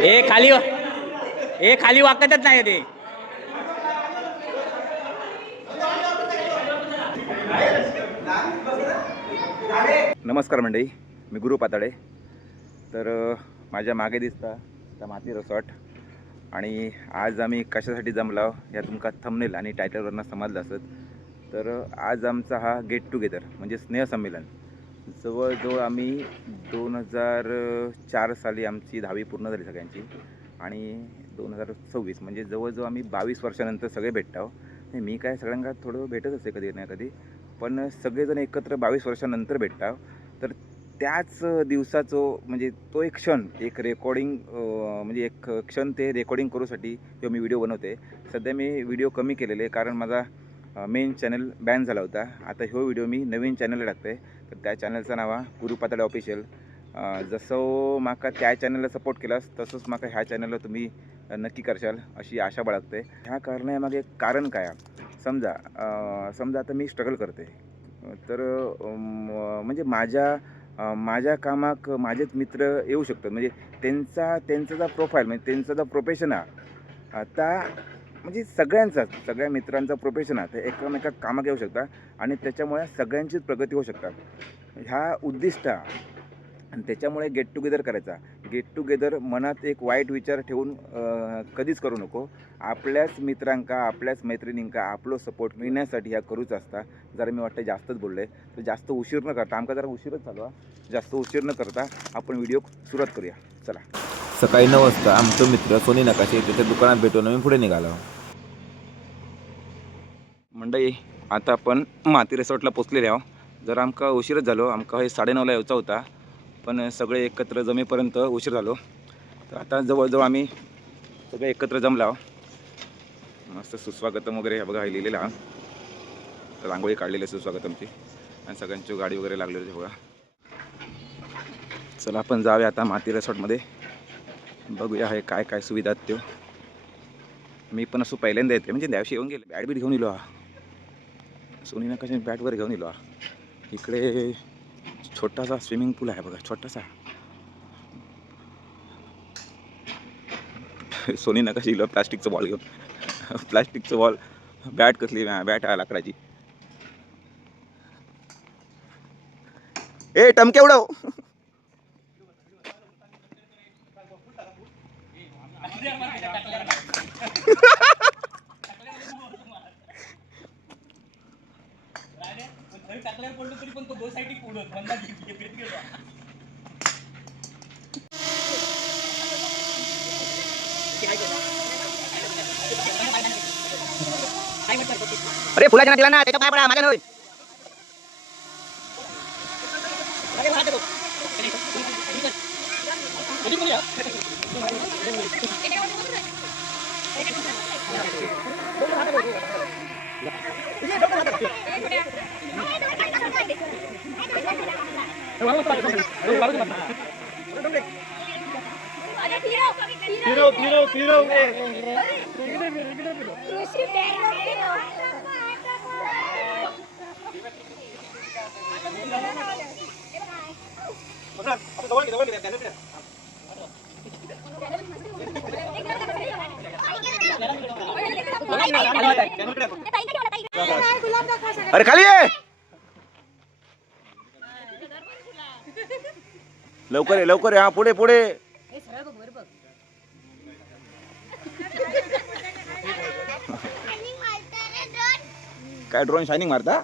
हे खाली वाकतच नाही ते. नमस्कार मंडळी, मी गुरु पाताळे. तर माझ्या मागे दिसता त्या माती रिसॉर्ट, आणि आज आम्ही कशासाठी जमलो या तुमका थंबनेल आणि टायटलवरनं समजलं असत. तर आज आमचा हा गेट टुगेदर म्हणजे स्नेहसंमेलन. जवळजवळ आम्ही 2004 साली आमची 10वी पूर्ण झाली सगळ्यांची, आणि 2026 म्हणजे जवळजवळ आम्ही 22 वर्षानंतर सगळे भेटतो. मी काय सगळ्यांना थोडं भेटत असते कधी ना कधी, पण सगळेजण एकत्र 22 वर्षानंतर भेटतो. तर त्याच दिवसाचं म्हणजे तो एक क्षण, एक रेकॉर्डिंग म्हणजे एक क्षण ते रेकॉर्डिंग करूसाठी तो मी व्हिडिओ बनवते. सध्या मी व्हिडिओ कमी केलेले कारण माझा मेन चॅनल बॅन झाला होता. आता ह्यो व्हिडिओ मी नवीन चॅनलला टाकते. तर त्या चॅनलचं नाव आहे गुरु पाताळे ऑफिशियल. जसं माका त्या चॅनलला सपोर्ट केलास तसंच माका ह्या चॅनलला तुम्ही नक्की करशाल अशी आशा बाळगते. ह्या कारणामागे कारण काय आहे, समजा आता मी स्ट्रगल करते, तर म्हणजे माझ्या कामाक माझेच मित्र येऊ शकतात. म्हणजे त्यांचा जो प्रोफाईल म्हणजे त्यांचा जो प्रोफेशन आहे आता, म्हणजे सगळ्या मित्रांचा प्रोफेशन आहे ते एकमेका कामाक येऊ शकता आणि त्याच्यामुळे सगळ्यांचीच प्रगती होऊ शकतात. ह्या उद्दिष्ट आणि त्याच्यामुळे गेट टुगेदर करायचा. गेट टुगेदर मनात एक वाईट विचार ठेवून कधीच करू नको. आपल्याच मित्रांका आपल्याच मैत्रिणींका आपलं सपोर्ट मिळण्यासाठी ह्या करूच असता. जरा मी वाटतं जास्तच बोलले, तर जास्त उशीर न करता, आमका जरा उशीरच चालू आहे, जास्त उशीर न करता आपण व्हिडिओ सुरुवात करूया. चला. सकाळी 9 वाजता आमचा मित्र सोनी नकाशे त्याच्या दुकानात भेटून आम्ही पुढे निघालो. मंडळी, आता आपण माती रिसॉर्टला पोचलेले आहो. जर आमका उशीरच झालो, आमका हे 9:30ला यायचा होता, पण सगळे एकत्र जमेपर्यंत उशीर झालो. तर आता जवळजवळ आम्ही सगळे एकत्र जमलो आहो. मस्त सुस्वागतम वगैरे हे बघा लिहिलेलं आहे, रांगोळी काढलेली आहे सुस्वागतमची, आणि सगळ्यांची गाडी वगैरे लागलेली बघा. चला आपण जाऊया आता माती रिसॉर्टमध्ये, बघूया हे काय काय सुविधा आहेत. मी पण असं पहिल्यांदा येते, म्हणजे त्याविषयी येऊन गेले. बॅट बीट घेऊन येलो सोनी नकाशे बॅट वगैरे घेऊन येलो. इकडे छोटासा स्विमिंग पूल आहे बघा, छोटासा. सोनी नकाशी इलो प्लास्टिकचं बॉल घेऊन, प्लास्टिकचं बॉल. बॅट कसली, बॅट आहे लाकडाची. ए टमके उडव. अरे फुलाच्या दिला ना, त्याच्या पाय पडा माझ्या होईल. अरे खाली ये, लवकर ये लवकर ये. हा पुढे पुढे. काय ड्रोन शायनिंग मारता?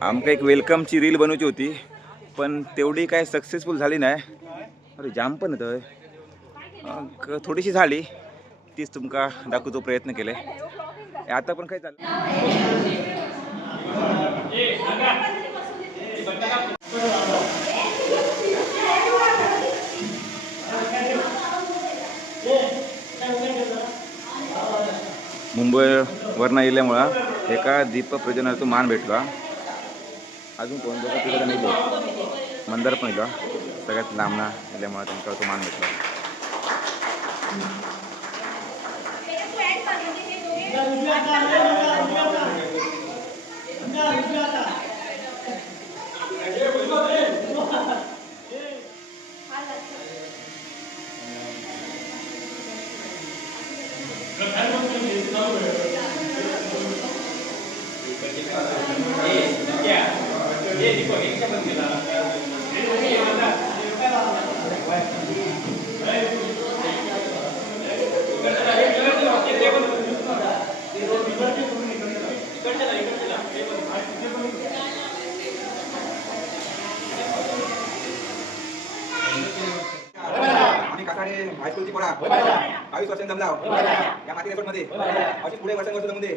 आमका एक वेलकमची रील बनवायची होती, पण तेवढी काय सक्सेसफुल झाली नाही. अरे जाम पण येतोय, थोडीशी झाली, तीच तुमका दाखवतो प्रयत्न केले. आता पण काय चाललं. मुंबईवरनं येल्यामुळं एका दीप प्रज्वलनाचा मान भेटला. अजून कोण बघा तिकडे नाही, मंदार पण इला सगळ्यात लांबना येल्यामुळं त्यांच्यावर तो मान भेटला. आम्ही काकाडे हायस्कूलची पोरा 22 वर्षांनी जमलाव या माती रेसोर्ट मध्ये अशी पुढे वर्षांवर्ष जमून दे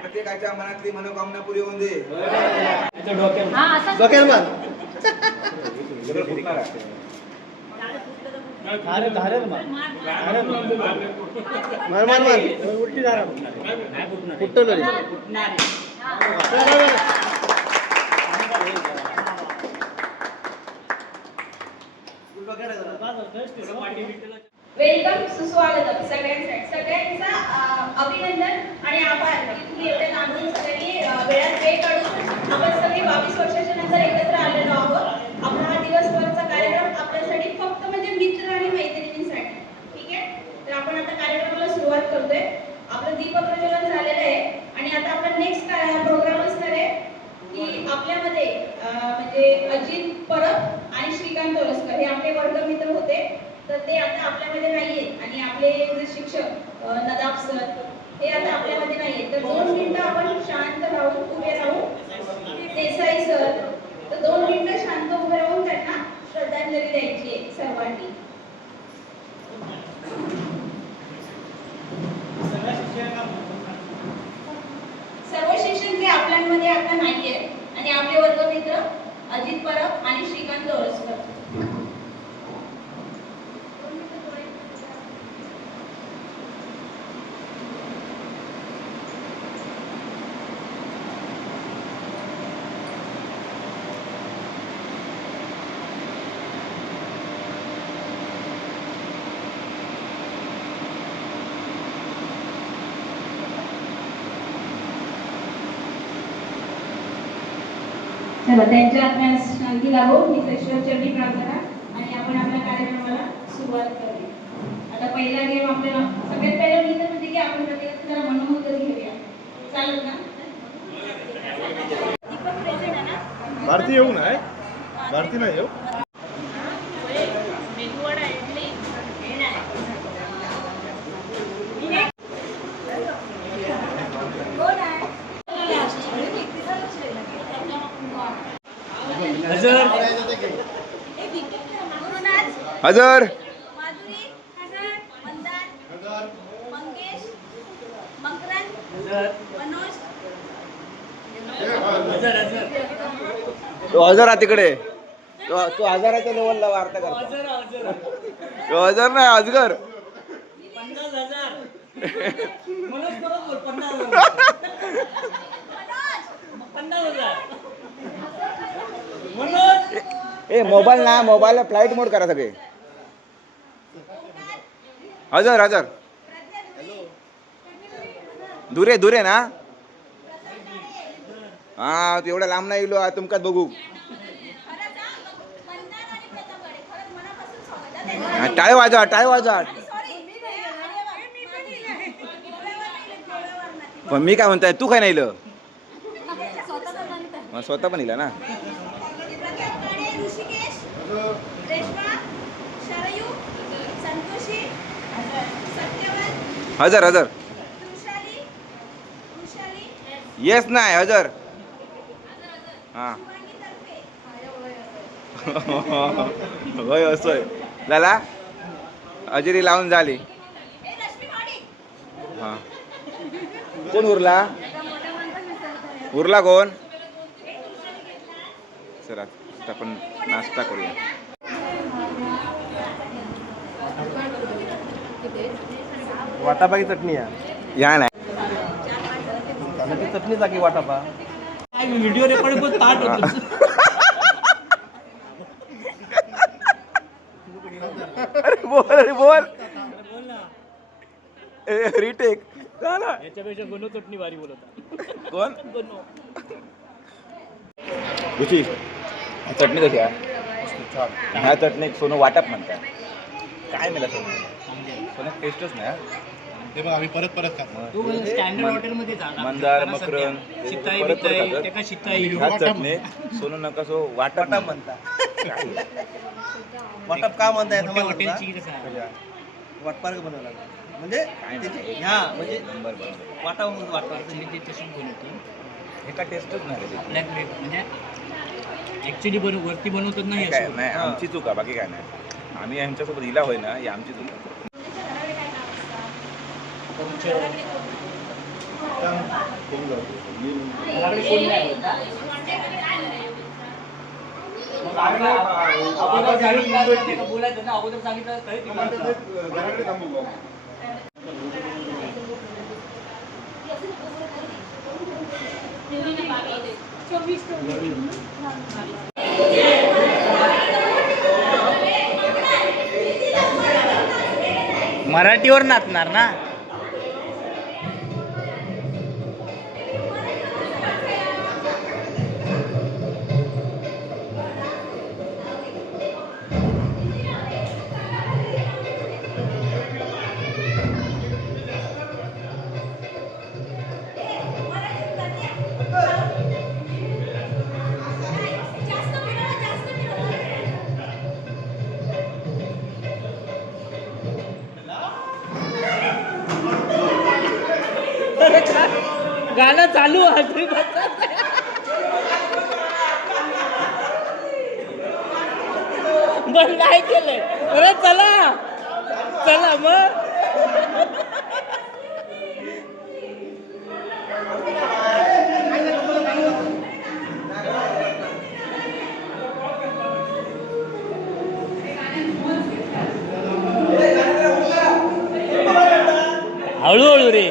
प्रत्येकाच्या मनातली मनोकामना पुरी होऊन दे उलटी वेलकम सुस्वागतम सगळ्यांचा अभिनंदन आणि आभार की तुम्ही एवढे लांबून सगळ्यांनी वेळात वेळ काढून आपण सगळे 22 वर्षाच्या नंतर एकत्र आलेलो आहोत. आपला हा दिवसभरचा कार्यक्रम आपल्यासाठी फक्त म्हणजे मित्र आणि मैत्रिणींसाठी. ठीक आहे, तर आपण आता कार्यक्रमाला सुरुवात करतोय. आपलं दीप प्रज्वलन झालेलं आहे आणि आता आपला नेक्स्ट प्रोग्राम असणार आहे की आपल्यामध्ये म्हणजे अजित परब आणि श्रीकांत ओरसकर हे आपले वर्गमित्र होते, तर ते आता आपल्यामध्ये नाहीये आणि आपले जे शिक्षक नदाब सर हे आता आपल्यामध्ये नाहीये. तर 2 मिनिटं आपण शांत राहून उभे राहू. देसाई सर, तर 2 मिनिटं शांत उभे राहून त्यांना श्रद्धांजली द्यायची आहे सर्वांनी. सर्व शिक्षक हे आपल्यामध्ये आता नाहीये आणि आपले वर्गमित्र अजित परब आणि श्रीकांत ओरसकर. चला, त्यांच्या आत्म्यास शांती लाभो ही ईश्वरचरणी प्रार्थना आणि आपण आपल्या कार्यक्रमाला सुरुवात करूया. आता पहिला गेम आपल्याला सगळ्यात पहिला मी तर म्हणते की आपण प्रत्येकाचं जरा मनोमत घेऊया. चालेल ना? दीपक प्रेझेंट आहे ना? भारती येऊ नाही, भारती नाही येऊ. मेदूवडा इडली हे नाही. हजर माधुरी हजर, मंदार मंगेश, मकरन मनोज तो हजर आहे तिकडे. तो हजाराच्या लेवलला वार्ता करतो. तो हजर नाही, अजगर. 50,000 मनोज बरोबर 50,000 मनोज. ए मोबाईल ना, मोबाईल फ्लाईट मोड करा सगळे. हजर हजर. दुरे दुरे ना. हा, तू एवढा लांब नाही गेलो तुमकाच बघू. टाळे वाजवा, टाळे वाजवा. पण मी काय म्हणताय, तू काय नाही इलं? स्वतः पण इला ना. हजर हजर. येस नाही हजर. हा होय असोय झाला. हजेरी लावून झाली. हा, कोण उरला? उरला कोण? चला आता आपण नाश्ता करूया. वाटापाची चटणी आहे. या नाही चटणी जागी वाटापा. व्हिडिओ रेकॉर्ड पण ताट होतो. अरे बोल, अरे बोल. रिटेक. याच्यापेक्षा गणू चटणी भारी बोलत कोण गणू रुची चटणी कशी आहे ह्या चटणीत सोनं वाटप म्हणतात काय मिळालं सोनं टेस्टच नाही हा. ते बघ आम्ही परत परत खातो तू स्टँडर्ड हॉटेलमध्ये जा ना. मंदार त्यांना सध्या मकरन शिताई परत बिताई खातात. त्या का शिताई ह्या चटणीत सोनं नका सो वाटप म्हणतात वाटप का म्हणताय मोठ्या हॉटेलची कसं आहे वाटपार्क बनवला म्हणजे त्याची ह्या म्हणजे नंबर बरोबर वाटा म्हणून वाटपार्क तुम्ही ते तशी बनवतो हे का टेस्टच नाही रे. आपल्याकडे म्हणजे ऍक्च्युली वरती बनवतात नाही काय असं नाही आमची चूक आहे बाकी काय नाही आम्ही यांच्यासोबत हिला होय ना ही आमची चूक आहे बोलायचं ना अगोदर सांगितलं मराठीवर नाचणार ना गाणं चालू आहे बंद नाही केलंय अरे चला चला मग हळूहळू रे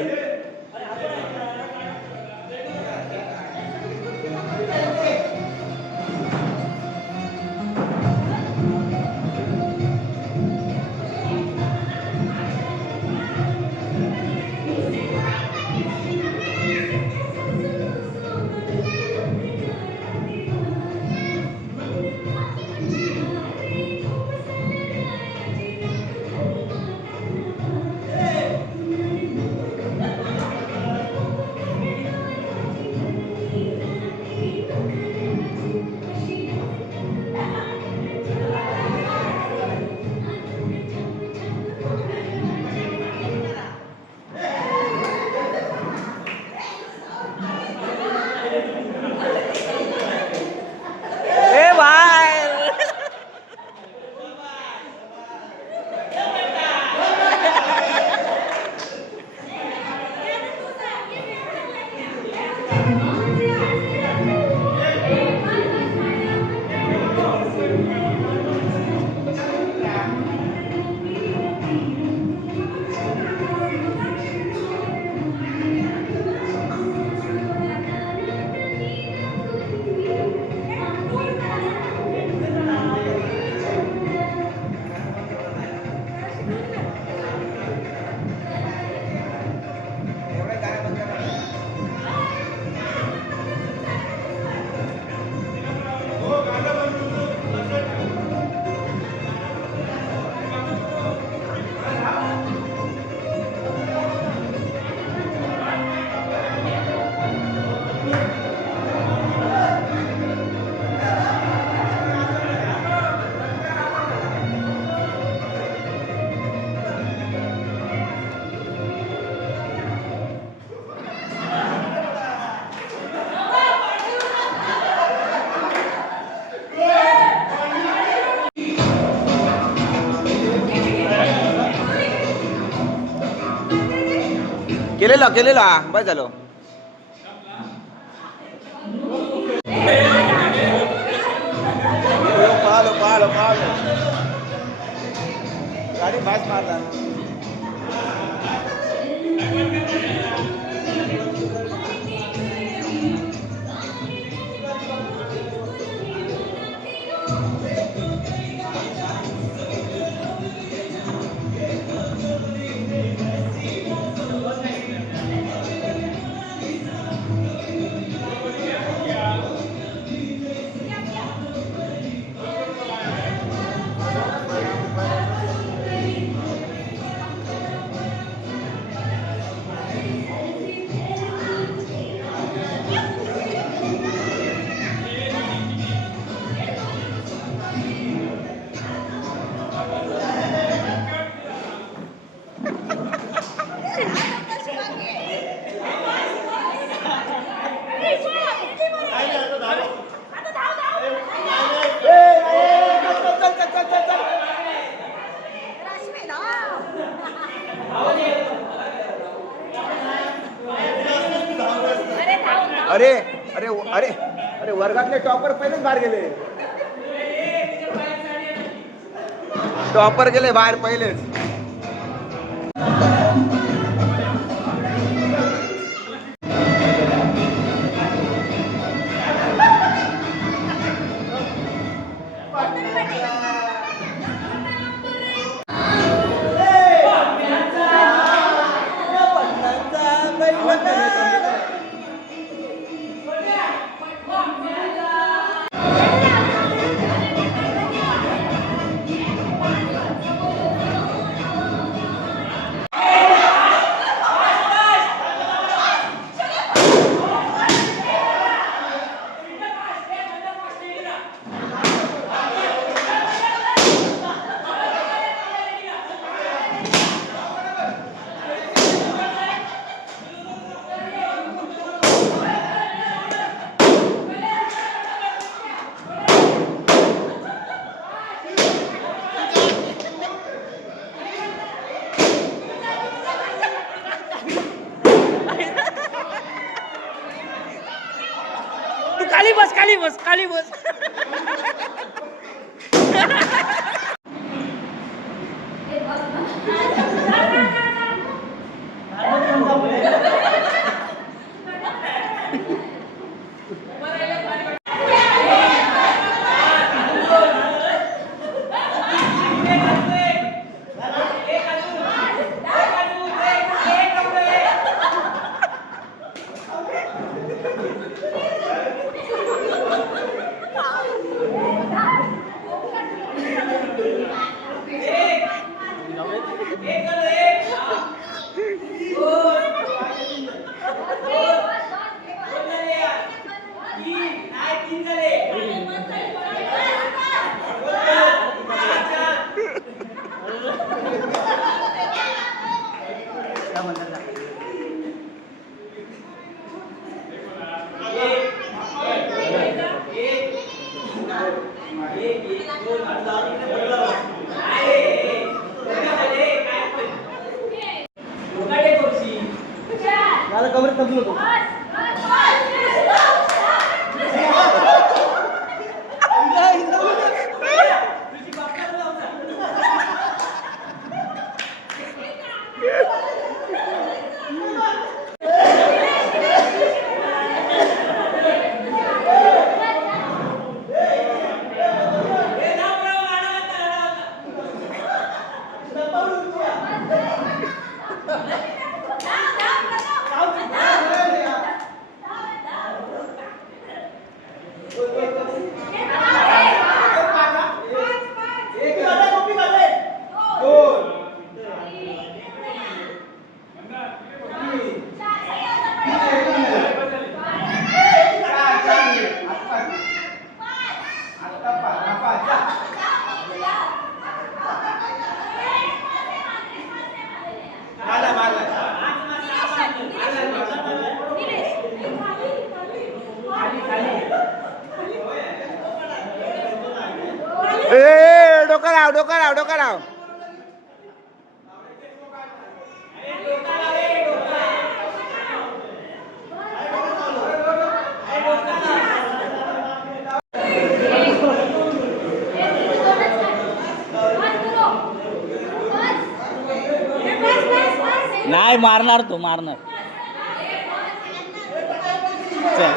केलेला बस झालं पालो गाडी फास्ट मारला अरे अरे अरे अरे वर्गातले टॉपर पहिलेच बाहेर गेले. टॉपर गेले बाहेर पहिलेच. तू खाली बस खाली बस खाली बस. डोका लाव डोका लाव डोका लाव. नाही मारणार तो मारणार. चल.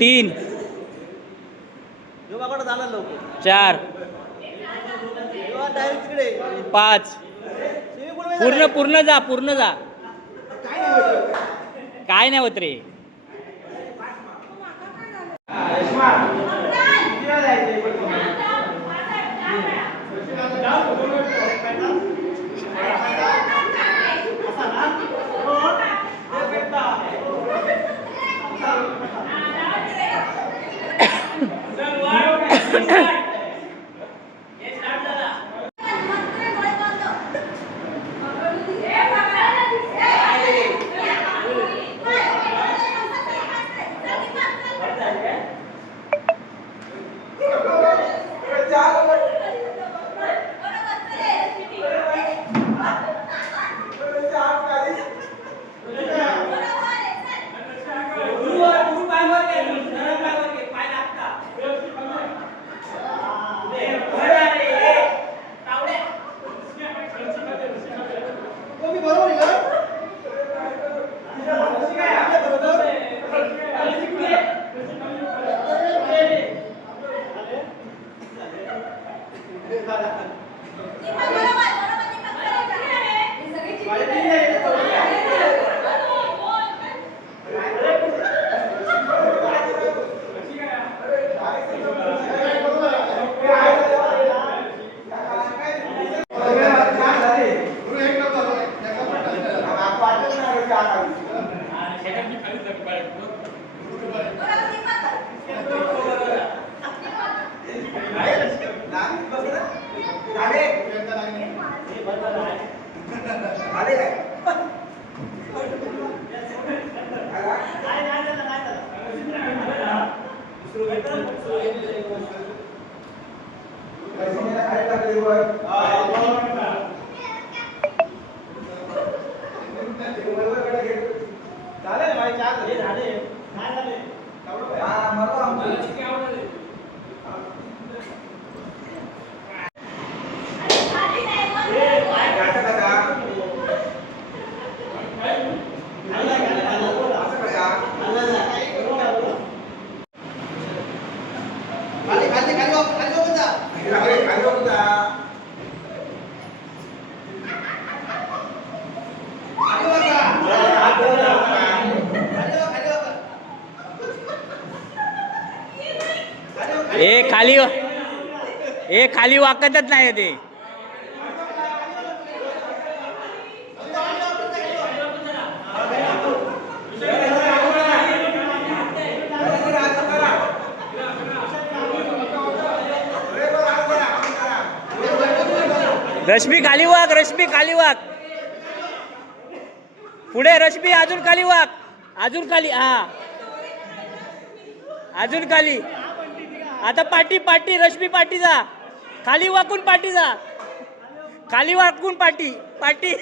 तीन 4 5 पूर्ण पूर्ण जा पूर्ण जा. काय नाही होत रे. चालेल भाई झाले खाली खाली खाली बघून जा. ए खाली वाकतच नाही ते. रश्मी खाली वाक, रश्मी खाली वाक. पुढे रश्मी, अजून खाली वाक, अजून खाली. हा अजून खाली. आता पाठी पाठी रश्मी पाठी जा. खाली वाकून पाठी जा. खाली वाकून पाठी पाठी.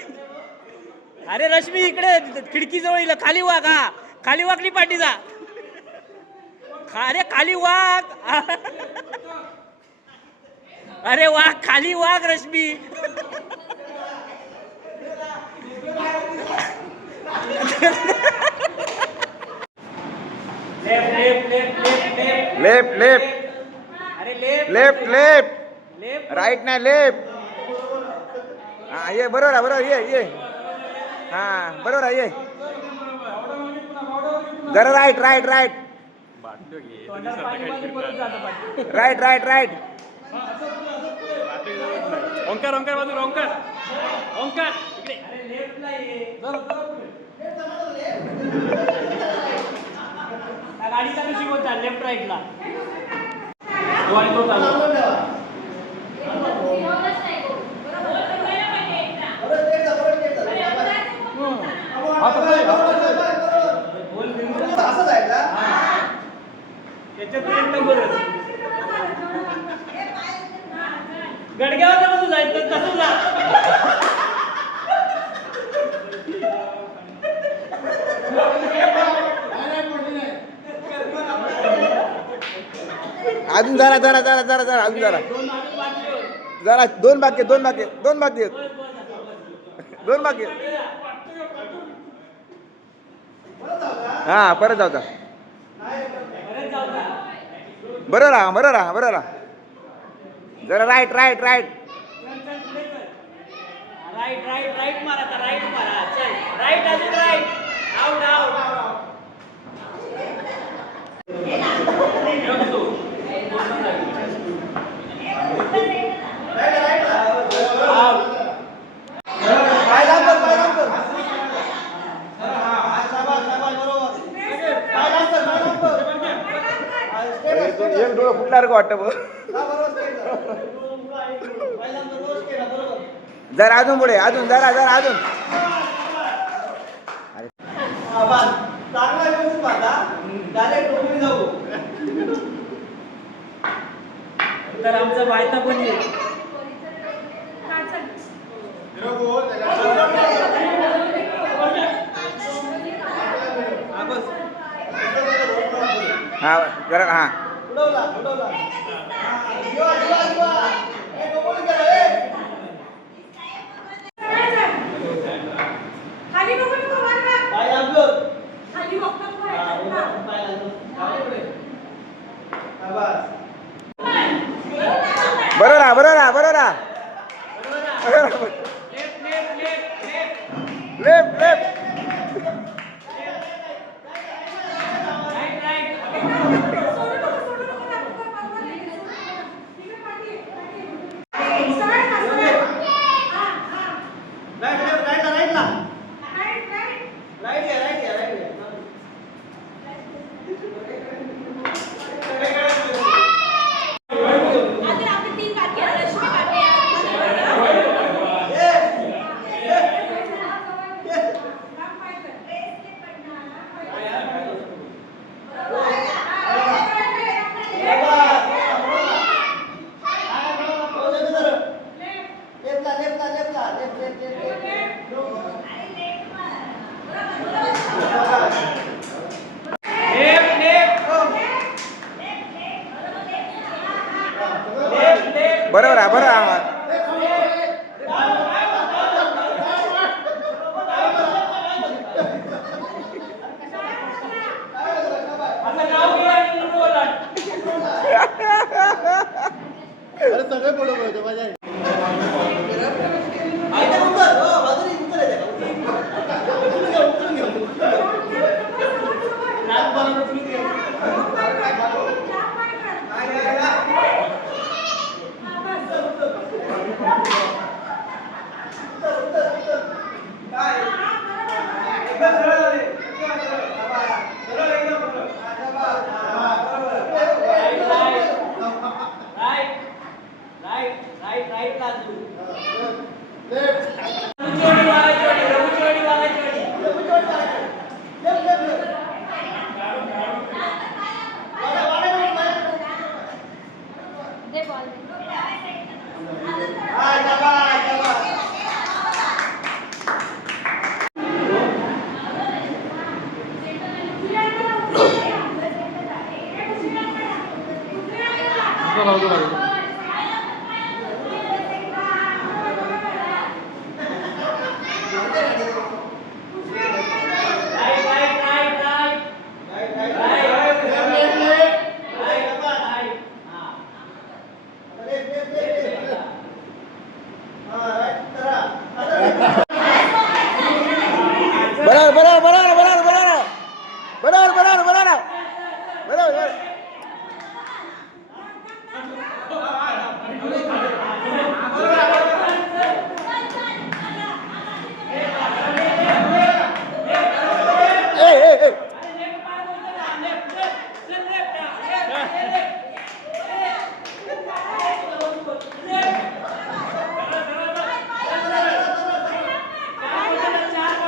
अरे रश्मी इकडे खिडकी जवळ येईल. खाली वाक. हा खाली वाकली पाठी जा. अरे खाली वाक. अरे वाक, खाली वाक रश्मी. लेफ्ट लेफ्ट अरे left left left left. Right नाही लेफ्ट. हा ये बरोबर आहे बरोबर ये हा बरोबर आहे ये. जरा right right right right right right. Omkar Omkar बाजू ओंकार ओंकार इकडे. अरे लेफ्टला ये. गाडी चालू शिकवता लेफ्ट राईटला. तो आणि तो चालू. असं जायचं त्याच्यात एक नंबरच. गडग्यावर कसं जायचं तसं जा. अजून जरा जरा जरा जरा जरा अजून जरा जरा. दोन बाकी दोन बाकी दोन बाकी दोन बाकी. हा परत जाऊ. बरोबर राहा बरोबर राहा बरोबर राहा. जरा right right right right right right मारा. आता राईट मारा. चल राईट अजून राईट. Out out. एक डोळं फुटणार का वाटतं बघ. जरा अजून पुढे अजून जरा जरा अजून. चांगला व्यवस्थित पाहता डायरेक्ट टोपी जाऊ. तर आमचा बायता पण येईल. हा जरा हा उडवला उडवला. खाली बघू नको मारला. पाय लागलो. खाली बघतो पाय लागलो. बस. बरोबर राहा बरोबर राहा बरोबर राहा. Left left.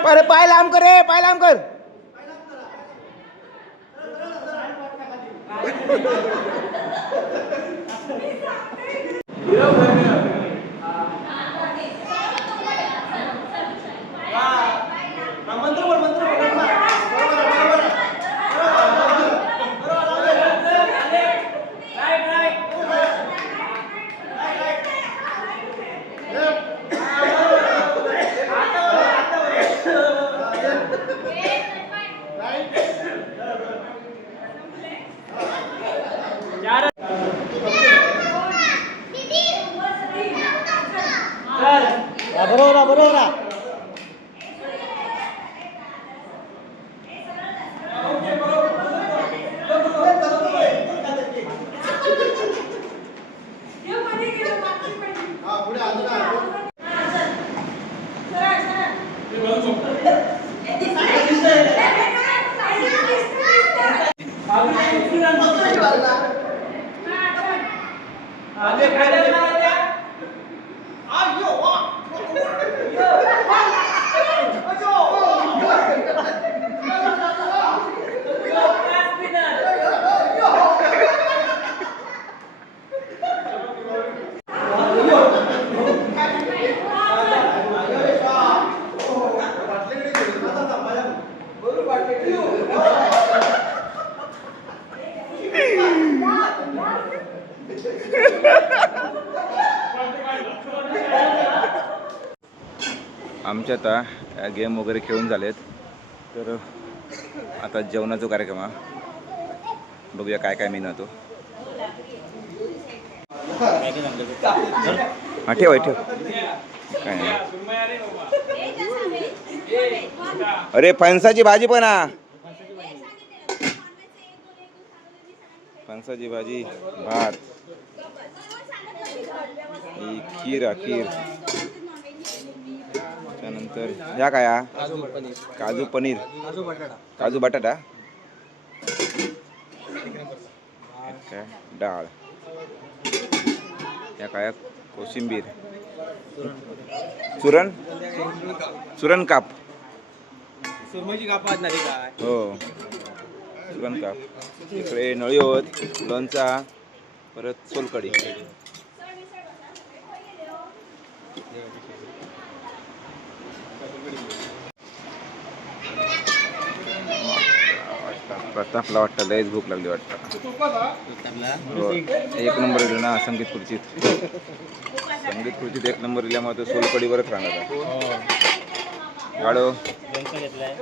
अरे पाय लांब कर रे, पाय लांब कर. बरोबर. आमच्या आता गेम वगैरे खेळून झालेत, तर आता जेवणाचा कार्यक्रम हा. बघूया काय काय मेनू होतो. हा ठेव ठेव काय नाही. अरे फणसाची भाजी पण हा. फणसाची भाजी, भात, ही खीर हा खीर. त्यानंतर ह्या काय हा? काजू पनीर, काजू बटाटा, काय डाळ, या काय कोशिंबीर, सुरण काप, हो सुरण काप. इकडे नळी होत, लोणचा, परत सोलकढी. प्रतापला वाटतं लयच भूक लागली वाटतं. हो, एक नंबर दिलं ना संगीत खुर्चीत. संगीत खुर्चीत एक नंबर दिल्यामुळे तो सोलकडीवरच राहणार. गाडो घेतलाय,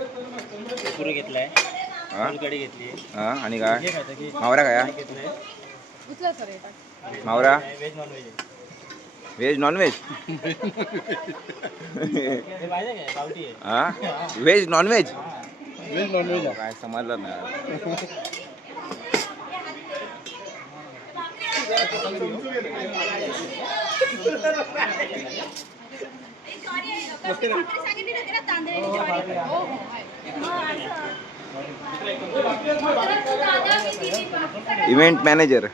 हा आणि काय मावरा काय मावरा व्हेज नॉन व्हेज. हा व्हेज नॉन व्हेज काय समजलं ना. इव्हेंट मॅनेजर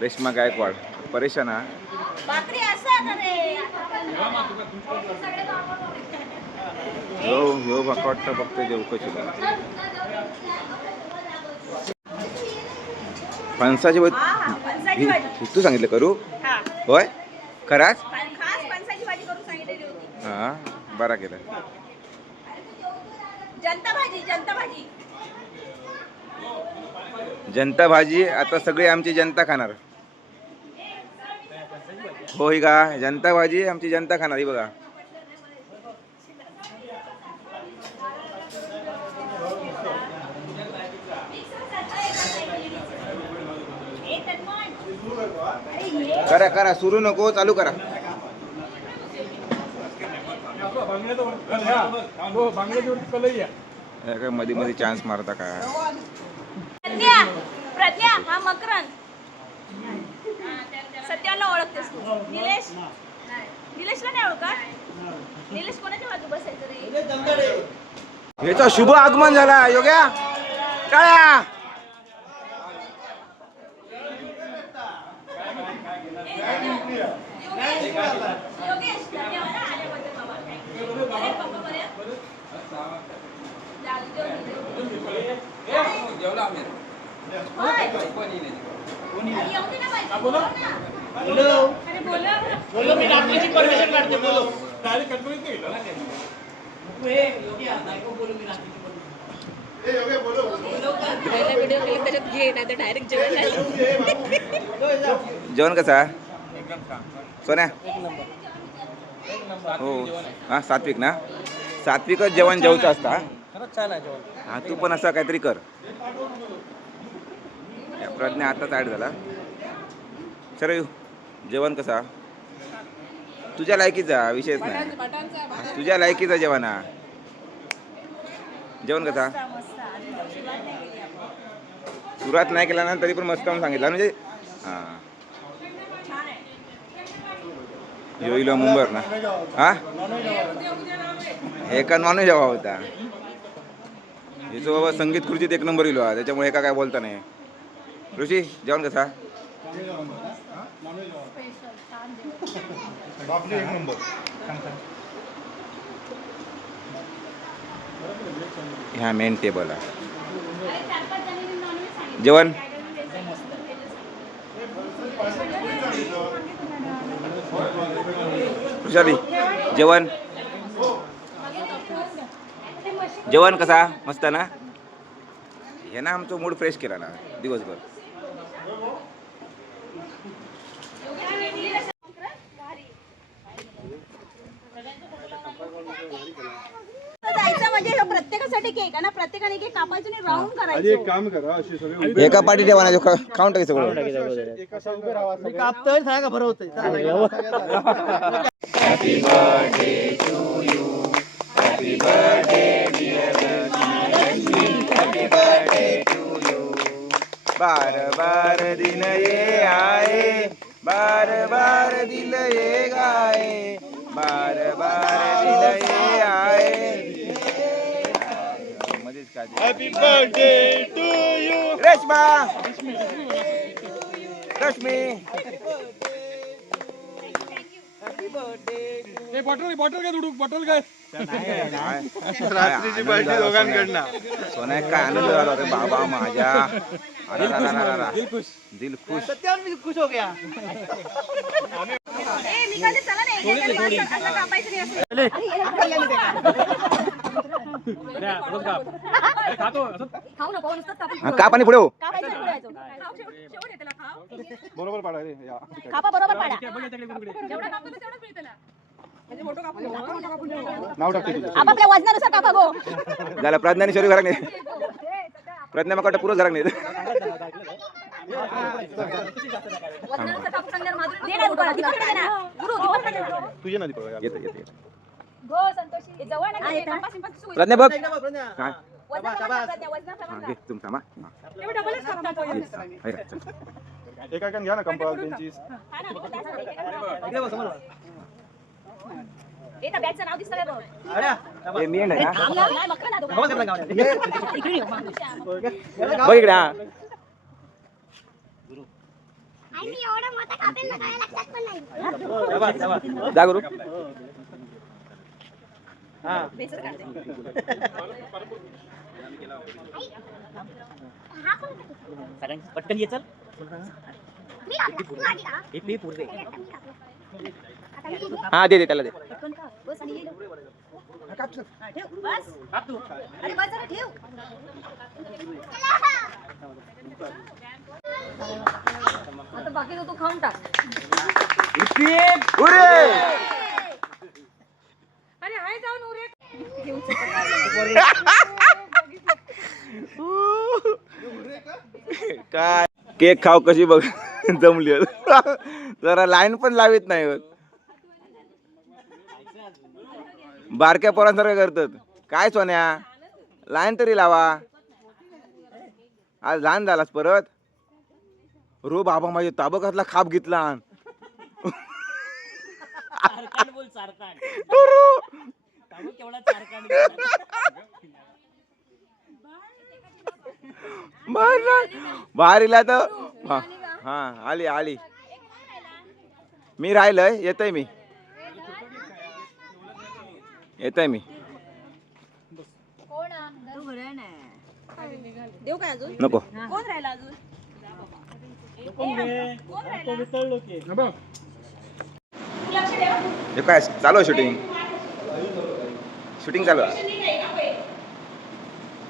रेश्मा गायकवाड परेशान हा. ह्यो भाका वाटतं फक्त जेवकशी. फणसाची भाजी तू सांगितलं करू होय खराच. हा बरा केला. जनता भाजी आता सगळी आमची जनता खाणार. होय का जनता भाजी आमची जनता खाणारी बघा. करा करा सुरू नको चालू करा. काय मध्ये मध्ये चान्स मारता का. प्रज्ञा प्रज्ञा हा मकरंद. सत्याला ओळखतेस तू. निलेश निलेशला नाही ओळखत. निलेश कोणाच्या बाजू बसायचं रे. याचा शुभ आगमन झाला योग्या टाळ्या. योगेश धन्यवाद आल्याबद्दल बाबा. अरे पप्पा बरे. बोलो मी रात्रीची परमिशन काढते बोलो. जेवण कसा सोन्या. हो हा सात्विक ना. सात्विकच जेवण जेवचं असता. हा तू पण असं काहीतरी कर. या प्रज्ञा आताच ॲड झाला. सर जेवण कसा तुझ्या लायकीचा विषयच नाही. तुझ्या लायकीचा जेवण हा. जेवण कसा सुरुवात नाही केला ना तरी पण मस्त म्हणून सांगितलं म्हणजे हां योईला मुंबर ना. हा एका नॉनव्हेज हवा होता. हिचं बाबा संगीत खुर्चीत एक नंबर इलो हा त्याच्यामुळे एका काय बोलता नाही. ऋषी जेवण कसा ह्या मेन टेबल आहे. जेवण खुशाली जेवण जेवण कसा मस्त ना. हे ना आमचं मूड फ्रेश केला ना दिवसभर. जायचं म्हणजे हे प्रत्येकासाठी केक आहे ना. प्रत्येकाने केक कापायचं आणि राऊंड करायचं. एक काम करा अशी सगळे एका पाठी ठेवा ना खाऊन टाकायचं सगळं. एक असं उभे राहा. असं कापतोय सांगा बरं होतंय. बार बार दिन ये आए बार बार दिल ये गाए बार बार दिल ये आए. मध्येच काय happy birthday to you. Reshma Rashmi रात्रीची पार्टी दोघांकडनं. सोन्या काय आनंद झाला रे बाबा माझ्या. दिल खुश. सत्यावर खुश हो गया. ए मी कधी चला ना एकेकाने असं कापायचं नाही असं. का पाणी पुढे हो. कापायचं नाही पुढे जायचं. शेवट येते खाव. बरोबर पाडा रे. कापा बरोबर पाडा. जेवढा कापतो तेवढंच मिळतं ना. नाव टाकते तुझं. आपापल्या वजनानुसार कापा गो. झालं प्रज्ञाने शरीर घरात नाही. प्रज्ञा मग पुरं घरात नाही. वजनानुसार कापून सांगणार माधुरी दे ना गुरु, तिकडे दे ना. गुरु, तिकडे दे ना. तुझे नदी पडा. येतं येतं. गो संतोषी. हे जवळ ना घे, कंपास बिंपास सुई. प्रज्ञा बघ काय वजनाप्रमाणे प्रज्ञा, वजनाप्रमाणे. घे तुम थांबा. तेवढं डबलच कापतो. एका घ्या ना कंपास बेंचीस. हा ना, बघ, त्याचं एकेकाने. ए, त्या बॅगचं नाव दिसतं काय बघ. ए मी नाही ना. नाही, मकरंद हा दोघं. इकडे ये, मागून. बघ इकडे हा. जा गुरु. बेसन काढते. सगळ्यांची पटकन ये चल. मी पूर्ण हा दे त्याला दे. बस आणि ये लवकर. हा, ठेव. बस. अरे बस जरा ठेव. आता बाकीचं तू खाऊन टाक. अरे हाय जाऊन उरे. काय केक खाव कशी बघ जमली होत. जरा लाईन पण लावित नाही होत. बारक्या पोरांसारखं करतात. काय सोन्या लाईन तरी लावा. आज लहान झालास परत. रो बाबा माझे ताबकातला खाप घेतला. सारकांड बोल सारकांड. ताबू केवढा सारकांड. बाहेर इला तर हा आली आली. मी राहिलंय येतय मी कोण देऊ काय अजून नको. कोण राहिला अजून लक्ष ठेवा. हे काय चालू आहे शूटिंग. शूटिंग चालू आहे.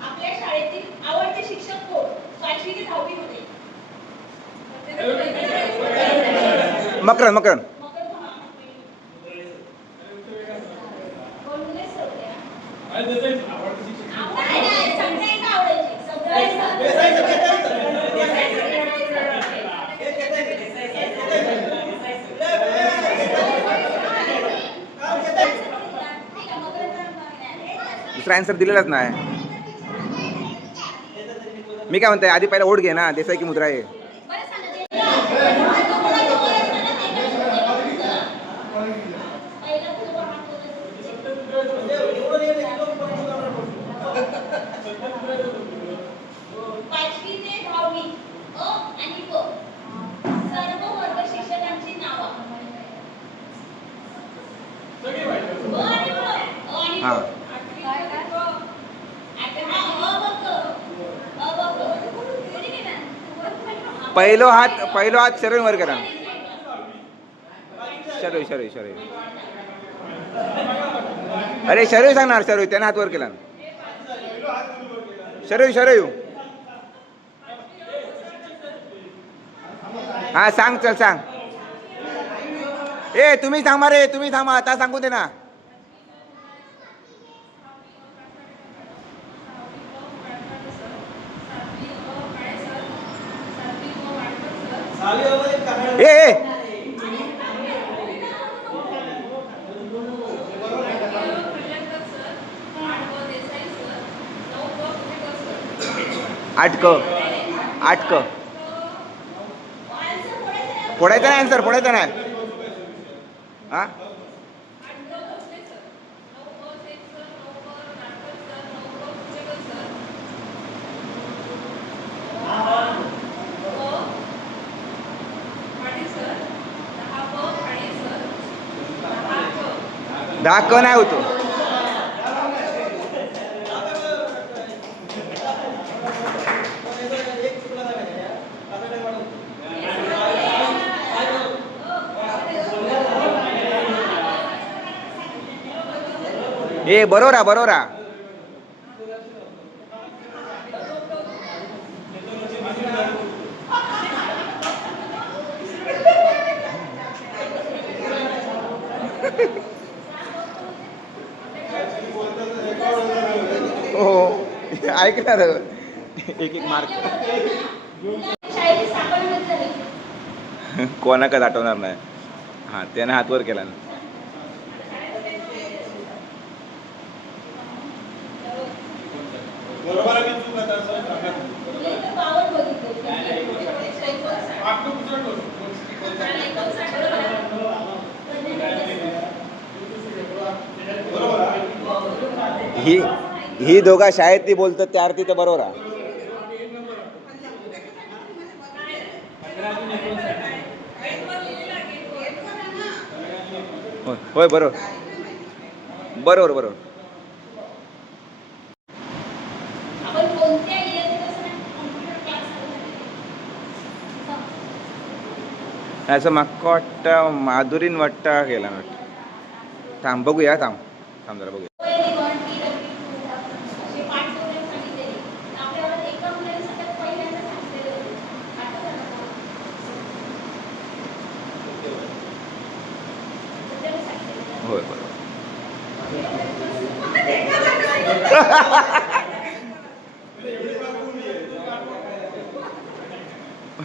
आपल्या शाळेतील आवडते शिक्षक कोण 5वी ते 10वी मध्ये मकरन मकरन दुसरा आन्सर दिलेलाच नाही. मी काय म्हणते आधी पहिला ओढ घे ना. देसाई की मुद्रा आहे. हां पहिलो हात शरीर वर करा. शरीर शरीर शरीर अरे शरीर सांगणार. शरीर त्याने हात वर केला. शरीर शरीर हा सांग. चल सांग. ए तुम्ही थांबा रे. तुम्ही थांबा. आता सांगू दे ना. ए आटक फोडायचं नाही. आन्सर फोडायचं नाही. हा दाख नाही होतो. ए बरोरा बरोरा. हो ऐकणार. एक एक मार्क कोणाकच आठवणार नाही. हा त्याने हातवर केला ना. ही दोघा शाळेत ती बोलतात त्या अर्थी तर बरोबर आहे. होय बरोबर बरोबर बरोबर. असं मागं वाटतं माधुरीन वाटतं गेला वाटतं. थांब बघूया. थांब थांब जरा बघूया.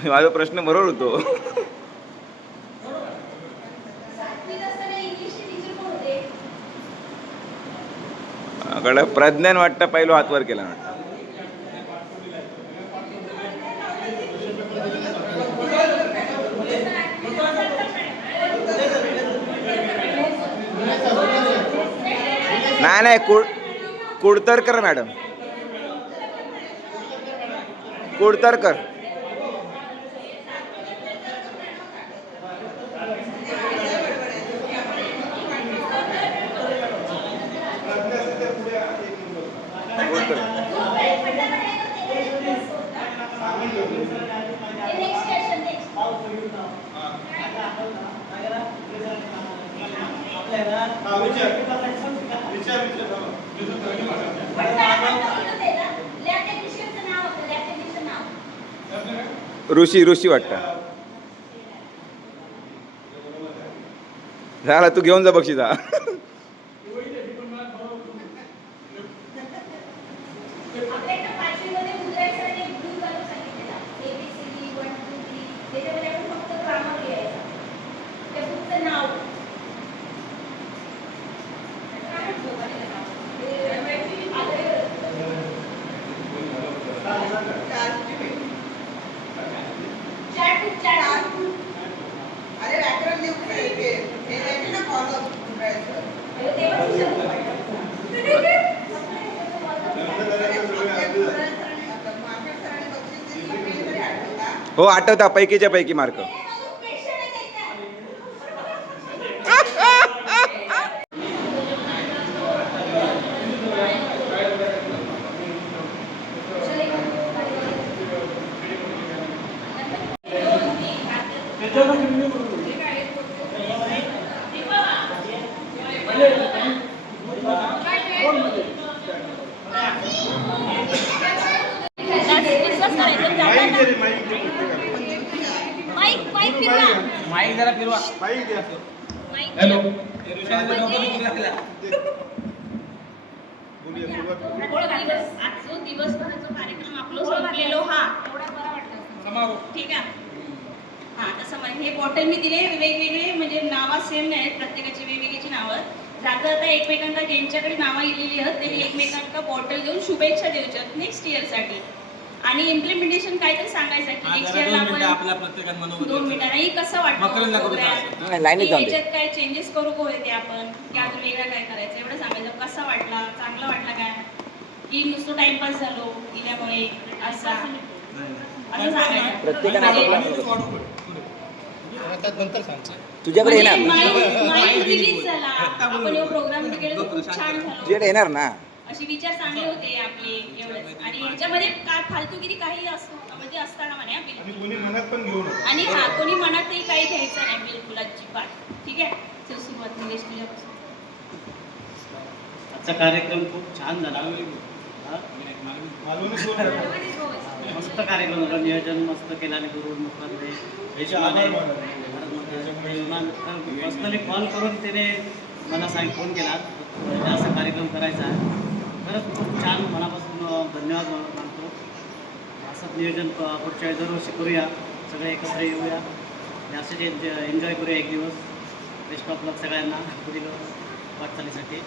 माझा प्रश्न बरोबर होतो. सातवीत असताना इंग्लिशचे टीचर कोण होते? कडे प्रज्ञान वाटतं पहिलं हातवर केला वाटतं. नाही नाही Kudtarkar madam, Kudtarkar. Next question next Rishi वाटतं. झाला, तू घेऊन जा बक्षीसा. हो, आठवता पैकीच्या पैकी मार्क. माईक जरा फिरवा. हॅलो आज जो दिवसभराचा कार्यक्रम आपलं संपलेलो हा ठीक आहे. हा तसं हे बॉटल मी दिले वेगवेगळे, म्हणजे नावा सेम नाही आहेत, प्रत्येकाची वेगवेगळीची नावं. जाता जाता एकमेकांका ज्यांच्याकडे नावं लिहिलेली आहेत त्यांनी एकमेकांका बॉटल देऊन शुभेच्छा द्यायच्यात नेक्स्ट इयरसाठी. आणि इम्प्लिमेंटेशन काहीतरी सांगायचं की नेक्स्ट इयरला आपण 2 मिनिटं नाही कसं वाटतं लाईनीत जाऊन दे. याच्यात काय चेंजेस करू का होते आपण, की अजून वेगळं काय करायचं एवढं सांगायचं. कसा वाटला, चांगला वाटला काय, की नुसतं टाइमपास झालो गेल्यामुळे असा असं सांगायचं. तुझ्याकडे येणार ना? माइंड रिलीज झाला. आपण यो प्रोग्राम केला खूप छान झालो. तुझ्याकडे येणार ना? असे विचार चांगले होते आपले एवढंच. आणि ह्याच्यामध्ये काय फालतूगिरी काही असतो म्हणजे असताना म्हणे बिलकुल. आणि हा कोणी मनातही काही घ्यायचं नाही बिलकुल अजिबात. ठीक आहे, चल सुरुवात निलेश तुझ्यापासून. आजचा कार्यक्रम खूप छान झाला. मस्त कार्यक्रम होता, नियोजन मस्त केलं आणि गुरु मुखाने पर्सनली कॉल करून त्याने मला फोन केला असा कार्यक्रम करायचा आहे. खरंच खूप छान, मनापासून धन्यवाद मानतो. असंच नियोजन पुढच्या वेळी दरवर्षी करूया, सगळे एकत्र येऊया आणि असंच एन्जॉय करूया एक दिवस. बेस्ट ऑफ लक सगळ्यांना पुढील वाटचालीसाठी.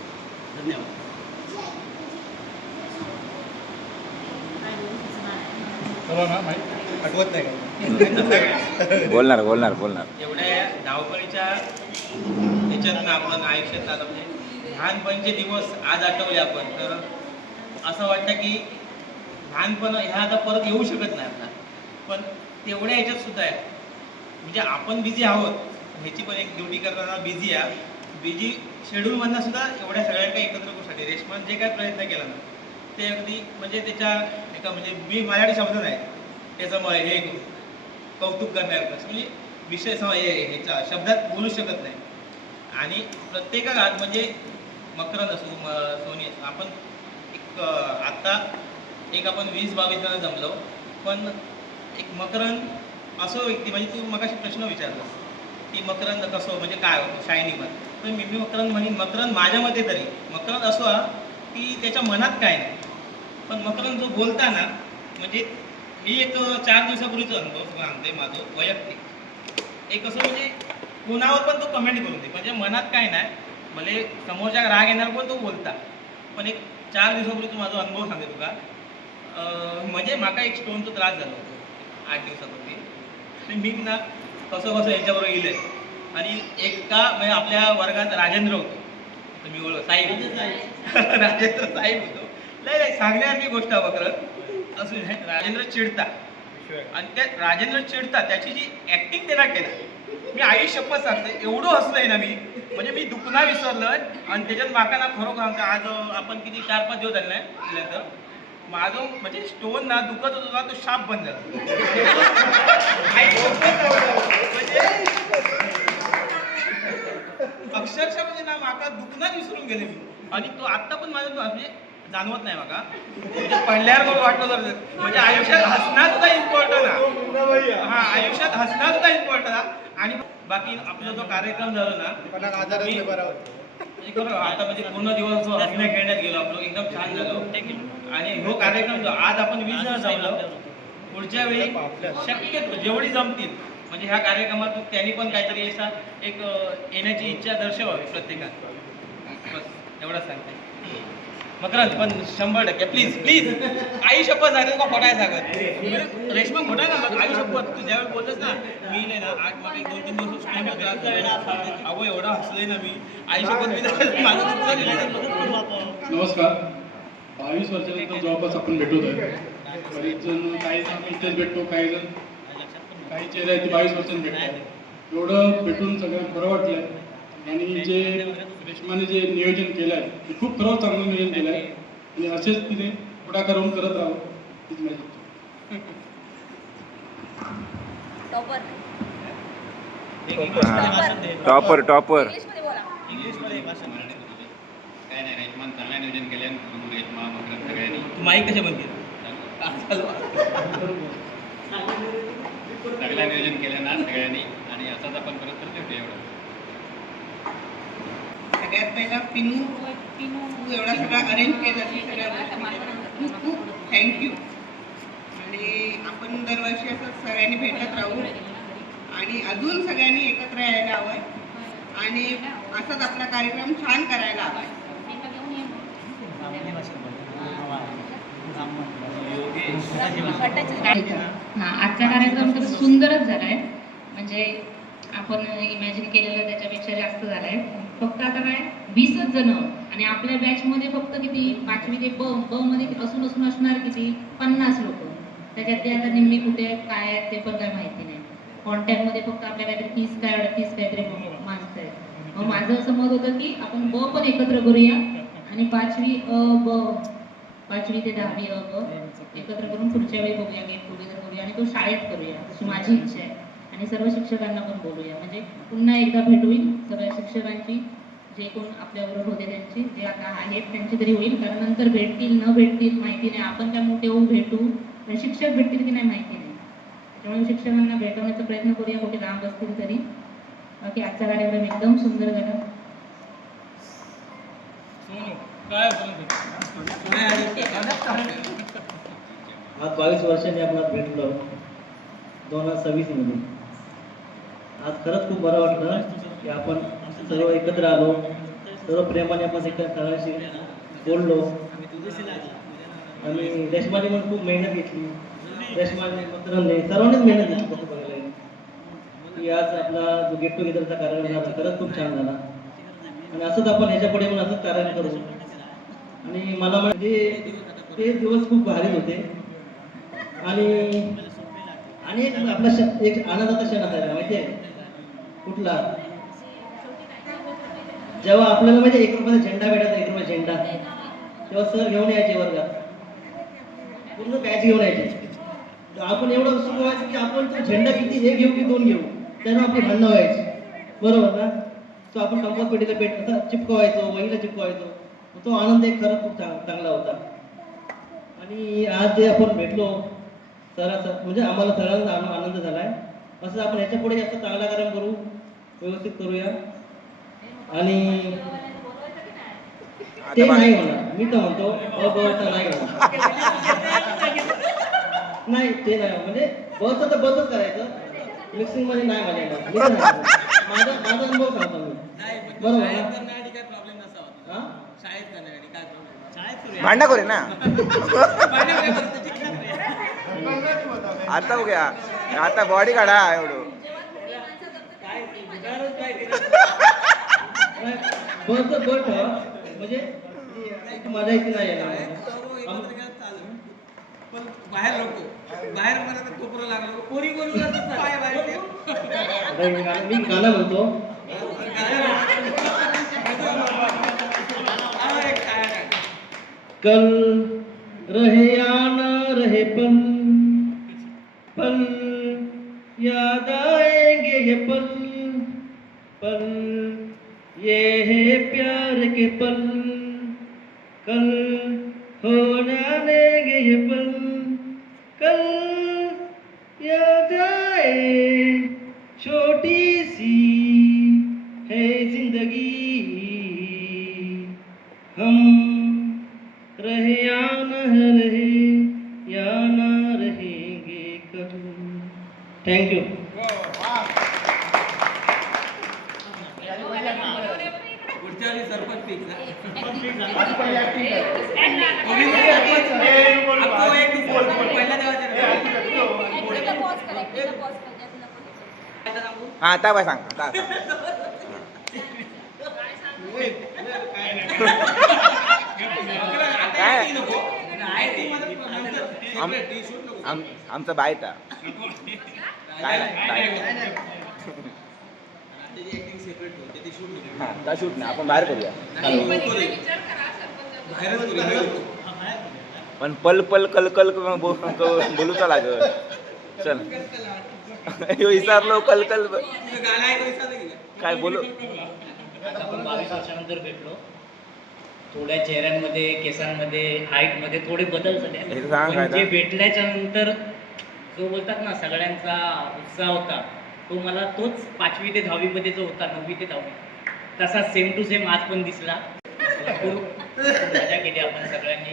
धन्यवाद. आठवत नाही बोलणार. एवढ्या धावपळीच्या ह्याच्यातून आपण आयुष्यात आता म्हणजे लहानपणीचे दिवस आज आठवले आपण, तर असं वाटतं की लहानपण ह्या आता परत येऊ शकत नाही आपला. पण तेवढ्या ह्याच्यात सुद्धा आहे, म्हणजे आपण बिझी आहोत, ह्याची पण एक ड्युटी करताना बिझी आहे. बिझी शेड्यूलमधनं सुद्धा एवढ्या सगळ्यांना एकत्र करूसाठी रेशमान जे काय प्रयत्न केला ना ते अगदी म्हणजे त्याच्या एका म्हणजे मी माझ्याकडे शब्द नाही त्याचं हे कौतुक करण्यासारखं, म्हणजे विषय ह्याच्या शब्दात बोलू शकत नाही. आणि प्रत्येकात म्हणजे मकरंद असो सोनी आपण एक आत्ता एक आपण 20-22 जण जमलो, पण एक मकरंद असं व्यक्ती म्हणजे तू मगाशी प्रश्न विचारला की मकरंद कसं म्हणजे काय होतं शायनिंगमध्ये, तर मी मकरंद म्हणेन मकरंद माझ्या मते तरी मकरंद असो की त्याच्या मनात काय नाही. पण मकरंद जो बोलता ना, म्हणजे मी एक 4 दिवसापूर्वीचा अनुभव सांगते माझं वैयक्तिक. एक असं म्हणजे कोणावर पण तो कमेंट करून दे, म्हणजे मनात काय नाही, म्हणजे समोरच्या राग येणार पण तो बोलता. पण एक 4 दिवसापूर्वीचा माझा अनुभव सांगते तुका. म्हणजे माका एक स्टोनचा त्रास झाला होता 8 दिवसापूर्वी. आणि मी ना कसं याच्याबरोबर गेलं आहे. आणि एका म्हणजे आपल्या वर्गात राजेंद्र होतो, तर मी ओळख साहेब राजेंद्र साहेब होतो. नाही सांगण्यासारखी गोष्ट बकरत असं नाही. राजेंद्र चिडता आणि त्या राजेंद्र चिडता त्याची जी ॲक्टिंग त्याला केलं, मी आई शपथ सांगते एवढं हसलंय ना मी, म्हणजे मी दुखणं विसरलोय. आणि त्याच्यात माका ना खरोखर सांगते, आज आपण किती 4-5 दिवस झाले नाही तर माझं म्हणजे स्टोन ना दुखत होतो ना, तो शाप बंद झाला. आई शपथ म्हणजे अक्षरशः म्हणजे ना माका दुखणं विसरून गेले मी. आणि तो आत्ता पण माझं म्हणजे जाणवत नाही माका, म्हणजे पडल्यावर मला वाटलं तर म्हणजे आयुष्यात हसणं सुद्धा इम्पॉर्टंट आहे. हा, आयुष्यात हसणं सुद्धा इम्पॉर्टंट आहे. आणि बाकी आपला जो कार्यक्रम झाला ना, म्हणजे खरं आता म्हणजे पूर्ण दिवस हसण्या खेळण्यात गेलो आपलं, एकदम छान झालो. आणि हो कार्यक्रम जो आज आपण 20 जण जमलो, पुढच्या वेळी शक्यतो जेवढी जमतील म्हणजे ह्या कार्यक्रमातून त्यांनी पण काहीतरी असा एक येण्याची इच्छा दर्शवावी प्रत्येकात. बस एवढंच सांगते. मकरंद पण 100% प्लीज प्लीज आई शपथ सांगते का खोटाय सांगत रेशमा खोटाय सांगत आई शपथ. तू ज्यावेळी बोलतस ना मी नाही ना आज मला 1-2-3 दिवस स्टोन त्रास झाला, अहो एवढा हसलोय ना मी, आई शपथ मी माझं. नमस्कार. 22 वर्षानंतर जवळपास आपण भेटत आहे. बरेच जण काही जण आम्ही इथेच भेटतो, काही जण काही चेहरे आहेत ते 22 वर्षांनी भेटतात. एवढं भेटून सगळ्यांना बरं वाटलं. आणि जे रेशमाने जे नियोजन केलं आहे ते खूप खरं चांगलं नियोजन केलं आहे. आणि असेच तिने पुढाकार होऊन करत राहावं हीच माझी टॉपर टॉपर इंग्लिशमध्ये बोला. इंग्लिशमध्ये भाषण काय नाही, रेशमान चांगलं नियोजन केलं. रेशमा मकरंद सगळ्यांनी माईक कशा बंद चांगलं नियोजन केलं ना सगळ्यांनी. आणि असंच आपण परत करतो एवढं. सगळ्यात पहिला पिनू तू एवढा सगळा अरेंज केला की सगळ्या गोष्टी खूप खूप थँक्यू. आणि आपण दरवर्षी असं सगळ्यांनी भेटत राहू आणि अजून सगळ्यांनी एकत्र यायला हवं आहे. आणि असाच आपला कार्यक्रम छान करायला हवा आहे. आजचा कार्यक्रम तर सुंदरच झालाय. म्हणजे आपण इमॅजिन केलेलं त्याच्यापेक्षा जास्त झालाय. फक्त आता काय 20च जण आणि आपल्या बॅचमध्ये फक्त किती 5वी ते ब मध्ये असून असणार किती 50 लोक. त्याच्यात ते आता निम्मी कुठे आहेत काय आहेत ते पण काय माहिती नाही. कॉन्टॅक्टमध्ये फक्त आपल्या काहीतरी 30 काहीतरी माणसं आहेत. मग माझं असं मत होतं की आपण ब पण एकत्र करूया आणि 5वी अ ब 5वी ते 10वी अ ब एकत्र करून पुढच्या वेळी बघूया, गेट टुगेदर करूया आणि तो शाळेत करूया अशी माझी इच्छा आहे. आणि सर्व शिक्षकांना पण बोलूया, म्हणजे पुन्हा एकदा भेट होईल सगळ्या शिक्षकांची, जे कोण आपल्याबरोबर होते त्यांची, जे आता आहेत त्यांची तरी होईल. कारण नंतर भेटतील न भेटतील माहिती नाही. आपण काय मोठे होऊ भेटू पण शिक्षक भेटतील की नाही माहिती नाही. त्यामुळे शिक्षकांना भेटवण्याचा प्रयत्न करूया, कुठे लांब असतील तरी. बाकी आजचा कार्यक्रम एकदम सुंदर झाला. आज 22 वर्षांनी आपण भेटलो 2026 मध्ये. आज खरंच खूप बरं वाटलं की आपण सर्व एकत्र आलो, सर्व प्रेमाने आपण एकमेकांशी बोललो. आणि रेशमाने पण खूप मेहनत घेतली. रेशमाने मकरंदने सर्वांनीच मेहनत घेतली तसं बघायला गेलं. की आज आपला जो गेट टुगेदरचा कार्यक्रम झाला खरंच खूप छान झाला. आणि असंच आपण ह्याच्या पुढे पण असंच कार्यक्रम करू. आणि मला म्हणजे ते दिवस खूप भारी होते. आणि एक आपला एक आनंदाचा क्षण असायचा माहिती आहे कुठला, जेव्हा आपल्याला म्हणजे 1 रुपयाचा झेंडा भेटायचा, 1 रुपया झेंडा, तेव्हा सर घेऊन यायचे वर्गात, पूर्ण बॅच घेऊन यायचे. तर आपण एवढं उत्सुक व्हायचं की आपण तो झेंडा किती हे घेऊ की 2 घेऊ, त्यानं आपली भांडणं व्हायची. बरोबर ना. तो आपण कंपास पेटीला चिपकवायचो, वहीला चिपकवायचो. तो आनंद एक खरंच खूप चांगला होता. आणि आज जे आपण भेटलो म्हणजे आम्हाला सगळ्यांना आनंद झालाय. असं आपण ह्याच्या पुढे जास्त चांगला कार्यक्रम करू, व्यवस्थित करूया. आणि ते आता नाही होणार. मी तर म्हणतो तर नाही होणार. नाही ते नाही म्हणजे बचं तर बचच करायचं, मिक्सिंग मध्ये नाही मजा येणार. मी तर नाही करणार. माझा अनुभव सांगतो मी. बरोबर ना? प्रॉब्लेम नसा होता हा? शाळेत करण्यासाठी काय प्रॉब्लेम शाळेत भांडा करे ना आता बघूया, आता बॉडी काढा एवढं. बचं बट म्हणजे मजा येते नाही येणार. पण बाहेर नको बाहेर मला तर कोपरं लागलो कोणी बोलू पाय बाहेर मी गाणं म्हणतो. कल रहे या न रहे पल, पल याद आएंगे ये पल, पल ये है प्यार के पल, कल हो जाएंगे ये पल, कल याद आए छोटी सी है जिंदगी, हम रहे या न रहे या न रहेंगे कभी. थँक्यू. पुढच्या वेळी सरपंच फिक्स हा आता बाय सांग आता काय आमचं बायता काय हा शूट नाही आपण बाहेर करूया. पण पल पल कल कल बोलूचा लागल. चल विचारलो कल कल काय बोलू. आपण 22 वर्षानंतर भेटलो. थोड्या चेहऱ्यांमध्ये केसांमध्ये हाईटमध्ये थोडे बदल झाले, हे सांग पण काय जे आता? भेटल्याच्या नंतर जो बोलतात ना सगळ्यांचा उत्साह होता तो मला तोच 5वी ते 10वी मध्ये जो होता 9वी ते 10वी तसा सेम टू सेम आज पण दिसला. भरपूर मजा केली आपण सगळ्यांनी.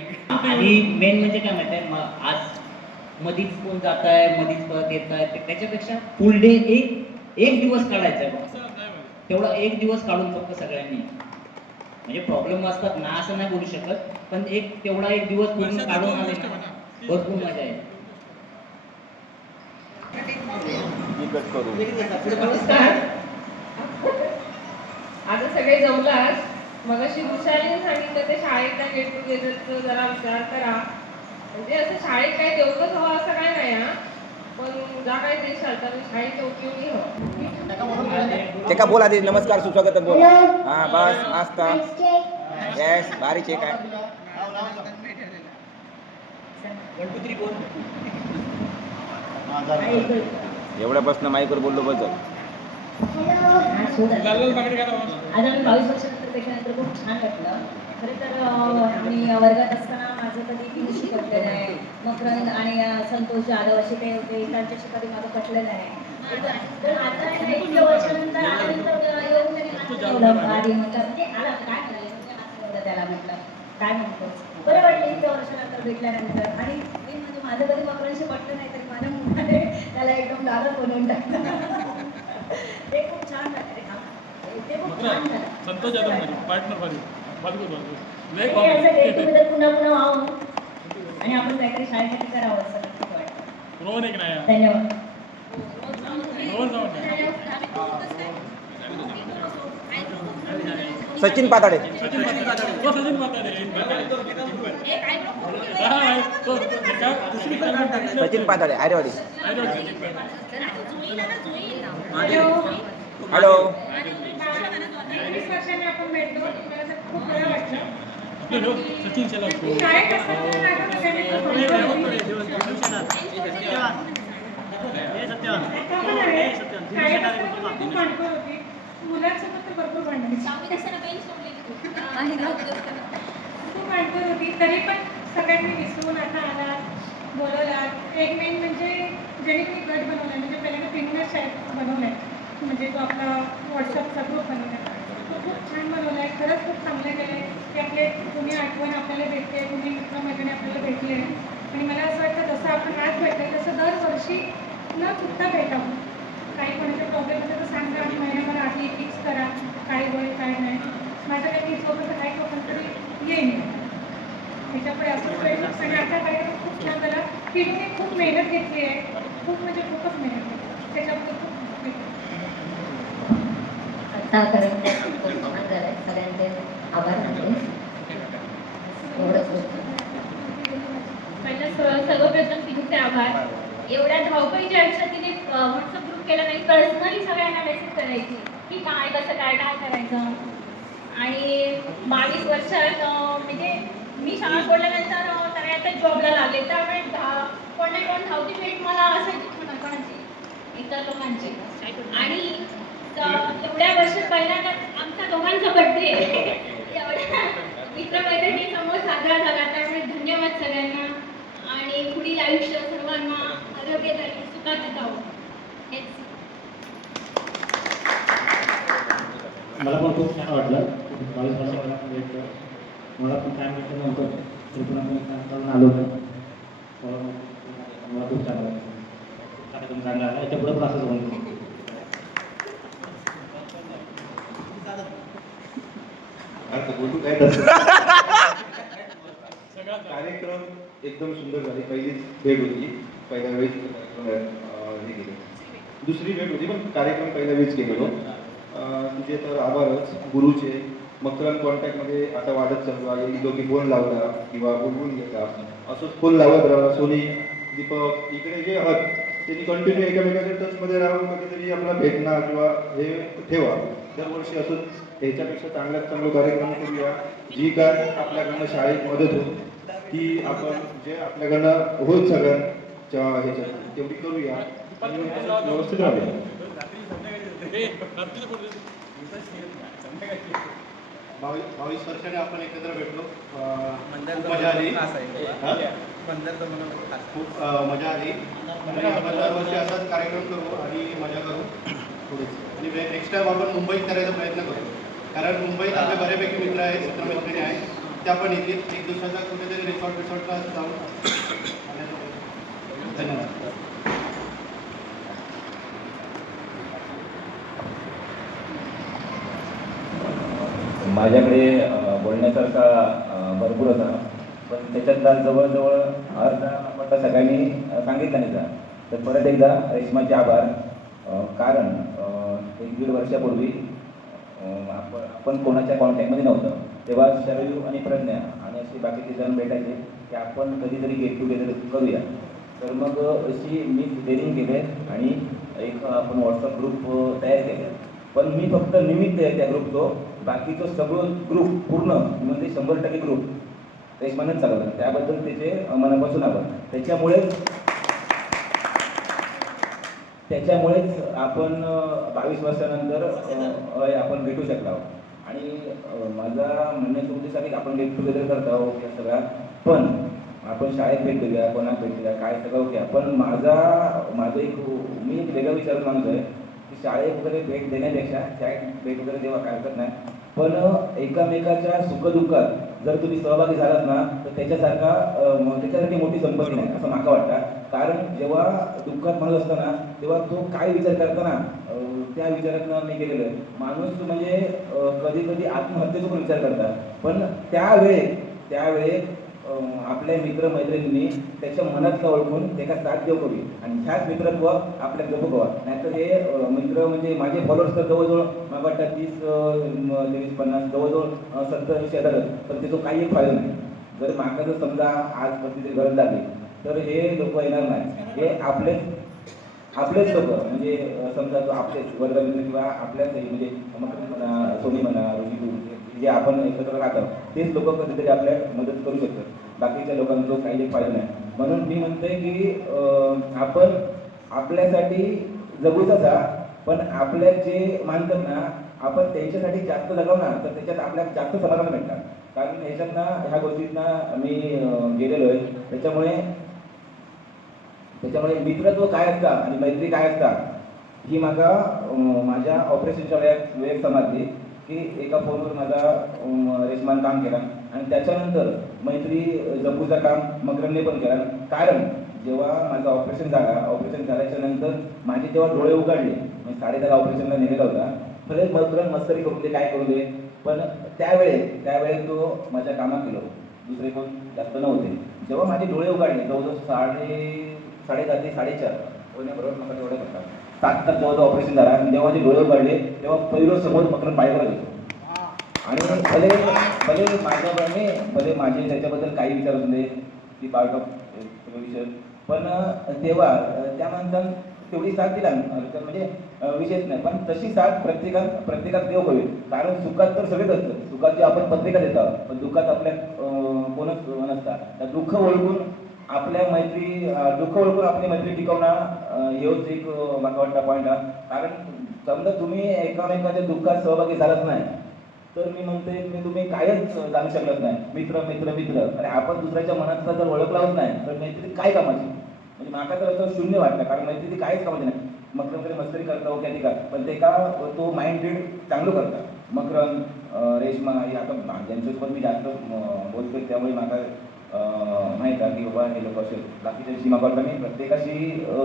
आणि मेन म्हणजे काय माहिती आहे, आज मधीच कोण जात आहे मधीच परत येत आहे त्याच्यापेक्षा फुल डे एक दिवस काढायचा आहे. तेवढा एक दिवस काढून फक्त सगळ्यांनी, म्हणजे प्रॉब्लेम असतात ना असं नाही बोलू शकत, पण तेवढा एक दिवस पूर्ण काढून आले ना भरपूर मजा आहे. आता सगळे जमलास. मगाशी विशालीने सांगितलं ते शाळेतल्या गेट टुगेदरचं जरा विचार करा. म्हणजे असं शाळेत काय तेवढंच हवं असं काय नाही हा, पण जा काय ते चालतं शाळेच्या उपयोगी हवं. ते का बोल आधी नमस्कार सुस्वागत बोल. हा बस मस्त येस भारी चेक आहे. एवढ्यापासून माईकवर बोललो बस झालं. आज आम्ही 22 वर्षानंतर त्याच्यानंतर खूप छान वाटलं. खरं तर आम्ही वर्गात असताना माझं कधी पिंशी पटलेलं आहे, मकरंद आणि संतोष जाधव असे काही होते, त्यांच्याशी कधी माझं पटलेलं आहे. तर आता इतक्या वर्षानंतर आल्यानंतर येऊन त्यांनी आधी म्हटलं म्हणजे आला काय म्हणाले त्याला म्हटलं काय म्हणतो बरं वाटलं इतक्या वर्षानंतर भेटल्यानंतर. आणि मी म्हणजे माझं कधी मकरांशी पटलं नाही तरी माझ्या मुलाने त्याला एकदम दादा बनवून टाकलं. ते खूप छान वाटते. ते खूप छान झालं. Santosh Jadhav partner get together पुन्हा पुन्हा व्हावं आणि आपण काहीतरी शाळेसाठी करावं असं नक्कीच वाटतं. रोहन एक नाही धन्यवाद. सचिन पाताडे सचिन पाताडे आरेवाडी. हॅलो आपण भेटलो खूप बरं वाटलं. सचिन शाळेत मुलांसोबत तर भरपूर भांडण खूप भांडण होती, तरी पण सगळ्यांनी विसरून आता आला बोलवला. एक मेन म्हणजे ज्याने मी गट बनवला म्हणजे पहिल्यांदा 3 शाळेत बनवलाय म्हणजे तो आपला व्हॉट्सअपचा ग्रुप बनवला. खूप छान बनवलं आहे, खरंच खूप चांगलं केलं आहे की आपले जुनी आठवण आपल्याला भेटते, जुनी मित्रमैत्रिणी आपल्याला भेटले. आणि मला असं वाटतं जसं आपण आज भेटलं तसं दरवर्षी न चुकता भेटावं. काही कोणाचे प्रॉब्लेम असेल तर सांगा आणि महिन्याभर आधी फिक्स करा काय होईल काय नाही. माझं काही फिक्स होतं तर काही लोकांना तरी येईन त्याच्यापुढे असंच वेळ. आणि आता कार्यक्रम खूप छान झाला. पिढीने खूप मेहनत घेतली आहे, खूप म्हणजे खूपच मेहनत घेतली त्याच्याबद्दल खूप आतापर्यंत खूप छान झालंय, सगळ्यांचे आभार मानते. एवढंच सर्वप्रथम तिथे आभार. एवढ्या धावपळीच्या आयुष्यात तिने व्हॉट्सअप ग्रुप केला नाही, पर्सनली सगळ्यांना मेसेज करायची की काय कसं काय काय करायचं. आणि 22 वर्षात म्हणजे मी शाळा सोडल्यानंतर तर आता जॉबला लागले, त्यामुळे कोण नाही कोण धावती भेट मला असायची कोणाची इतर लोकांची. आणि एवढ्या वर्षात पहिल्यांदा आमच्या दोघांचा बड्डे एवढ्या मित्रमैत्रिणीसमोर साजरा झाला, त्यामुळे धन्यवाद सगळ्यांना. आणि पुढील आयुष्य सर्वांना आरोग्यदायी सुखात जावं हेच. मला पण खूप छान वाटलं. 22 वर्षापर्यंत भेटलं, मला पण छान भेटलं नव्हतं, तरी पण आपण छान करून आलो होतो. मला खूप छान वाटलं. कार्यक्रम चांगला आला, याच्या पुढं पण असंच म्हणतो. बोलू काय कार्यक्रम एकदम सुंदर झाले. पहिलीच भेट होती, पहिल्या वेळेस कार्यक्रम हे केलं. दुसरी भेट होती पण कार्यक्रम पहिल्या वेळेस केलेलो. तुझे तर आभारच गुरुचे. मकरंद कॉन्टॅक्टमध्ये आता वाढत चालू आहे. दोघी फोन लावला किंवा बोलवून घेता, असंच फोन लावत राहा. सोनी, दीपक इकडे जे आहात त्यांनी कंटिन्यू एकमेकांच्या टचमध्ये राहून कधीतरी आपला भेटणार किंवा हे ठेवा. दरवर्षी असंच ह्याच्यापेक्षा चांगल्यात चांगलं कार्यक्रम करूया. जी काय आपल्याकडनं शाळेत मदत होत ती आपण जे आपल्याकडनं होत सगळ्यांच्या ह्याच्यात तेवढी करूया आणि व्यवस्थित राहूया. 22 वर्षाने आपण एकत्र भेटलो, खूप मजा आली. खूप मजा आली आणि आपण दरवर्षी असाच कार्यक्रम करू आणि मजा करू थोडीच. आणि नेक्स्ट टाइम आपण मुंबईत करायचा प्रयत्न करू, कारण मुंबईत आपले बऱ्यापैकी मित्र आहेत, मित्रमैत्रिणी आहेत. त्या पण येतील. एक दिवसाचा कुठेतरी रिसॉर्टला जाऊन. धन्यवाद. माझ्याकडे बोलण्यासारखा भरपूर होता, पण त्याच्यातला जवळजवळ अर्धा आपण सगळ्यांनी सांगितलं नाही का. तर परत एकदा रेश्माचे आभार. कारण 1-1.5 वर्षापूर्वी आपण कोणाच्या कॉन्टॅक्टमध्ये नव्हतं, तेव्हा शरयू आणि प्रज्ञा आणि असे बाकीचे जण भेटायचे की आपण कधीतरी गेट टुगेदर करूया. तर मग अशी मी डेअरिंग केले आणि एक आपण व्हॉट्सअप ग्रुप तयार केले. पण मी फक्त निमित्त आहे त्या ग्रुपचं, बाकीचं सगळं ग्रुप पूर्ण म्हणजे 100% ग्रुप रेश्मानेच चालवलं. त्याबद्दल त्याचे मनापासून आभार. त्याच्यामुळेच आपण 22 वर्षानंतर आपण भेटू शकलो. आणि माझा म्हणण्याचा उद्देश आहे की आपण गेट टुगेदर करत आहोत या सगळ्या, पण आपण शाळेत भेट देऊया, कोणाक भेट देऊया, काय सगळं ओके. पण माझं एक मी एक वेगळा विचार मानतो आहे की शाळेत वगैरे भेट देण्यापेक्षा शाळेत भेट वगैरे देवा काय हरकत नाही, पण एकमेकाच्या सुखदुःखात जर तुम्ही सहभागी झालात ना तर त्याच्यासारखी मोठी संपत्ती नाही असं मला वाटतं. कारण जेव्हा दुःखात माणूस असतो ना तेव्हा तो काय विचार करताना त्या विचारातनं मी गेलेलो आहे. माणूस म्हणजे कधी कधी आत्महत्येचा पण विचार करतात, पण त्यावेळेत आपल्या मित्रमैत्रिणींनी त्याच्या मनातलं ओळखून त्याला साथ देऊ कवी आणि ह्याच मित्रत्व आपल्या जपू कवा. नाहीतर हे मित्र म्हणजे माझे फॉलोअर्स तर जवळजवळ मला वाटतं 30-50 जवळजवळ 70-80 हजार, पण त्याचा काही एक फायदा नाही. जर माका जर समजा आज परिस्थिती गरज लागली तर हे लोक येणार नाही. हे आपलेच लोक म्हणजे समजा आपलेच वर्गमित्र किंवा आपल्याच म्हणजे सोनी म्हणा, ऋषी जे आपण एकत्र राहतो तेच लोक कधीतरी आपल्या मदत करू शकतात. बाकीच्या लोकांचा काही फायदा नाही. म्हणून मी म्हणतोय की आपण आपल्यासाठी जगूचाच हा, पण आपल्या जे मानतात ना आपण त्यांच्यासाठी जास्त जगाव ना तर त्याच्यात आपल्याला जास्त समाधान भेटतात. कारण ह्याच्यातनं ह्या गोष्टीतनं मी गेलेलो आहे. त्याच्यामुळे मित्रत्व काय असतात आणि मैत्री काय असतात ही माझ्या ऑपरेशनच्या वेळेत समजली की एका फोनवर माझा रेशमान काम केला आणि त्याच्यानंतर मैत्री जपूचं काम मकरनने पण केलं. कारण जेव्हा माझं ऑपरेशन झाल्याच्या नंतर माझे जेव्हा डोळे उघडले, मी 10:30 ऑपरेशनला नेलेला होता, भले मकरन मस्करी करू दे काय करू दे, पण त्यावेळेस तो माझ्या कामात गेलो, दुसरे कोण जास्त नव्हते. जेव्हा माझे डोळे उघडले जवळजवळ 3:30 ते 4:30 होण्याबरोबर मला तेवढे म्हणतात 7 तास जेव्हा ऑपरेशन झाला आणि जेव्हा माझे डोळे उघडले तेव्हा पहिलं समोर मकरन पायवर होतो. आणि भले माझे त्याच्याबद्दल काही विचार होते ती पार्ट ऑफ विषय, पण तेव्हा त्या माणसानं तेवढी साथ दिला म्हणजे विशेष नाही, पण तशी साथ प्रत्येकात देव हवी. कारण सुखात तर सगळेच असतं, सुखाची आपण पत्रिका देतात, पण दुःखात आपल्या कोणच नसतात. त्या दुःख ओळखून आपली मैत्री टिकवणं हेच एक मला वाटतं पॉईंट आहे. कारण समजा तुम्ही एकामेकाच्या दुःखात सहभागी झालाच नाही तर मी म्हणते तुम्ही कायच जाणू शकत नाही. मित्र आणि आपण दुसऱ्याच्या मनातला जर ओळखलाच नाही तर मैत्री काय कामाची. म्हणजे माका तर असं शून्य वाटतं, कारण मैत्री काहीच कामाची नाही. मकरन मस्करी करता हो क्या पण ते का तो माइंड रीड चांगलं करता. मकरन रेश्मा हे आता ज्यांच्यासोबत मी जास्त बोलतो त्यामुळे मला माहीत आहे की बाबा हे लोक असेल. बाकीच्या म्हाका वाटतं मी प्रत्येकाशी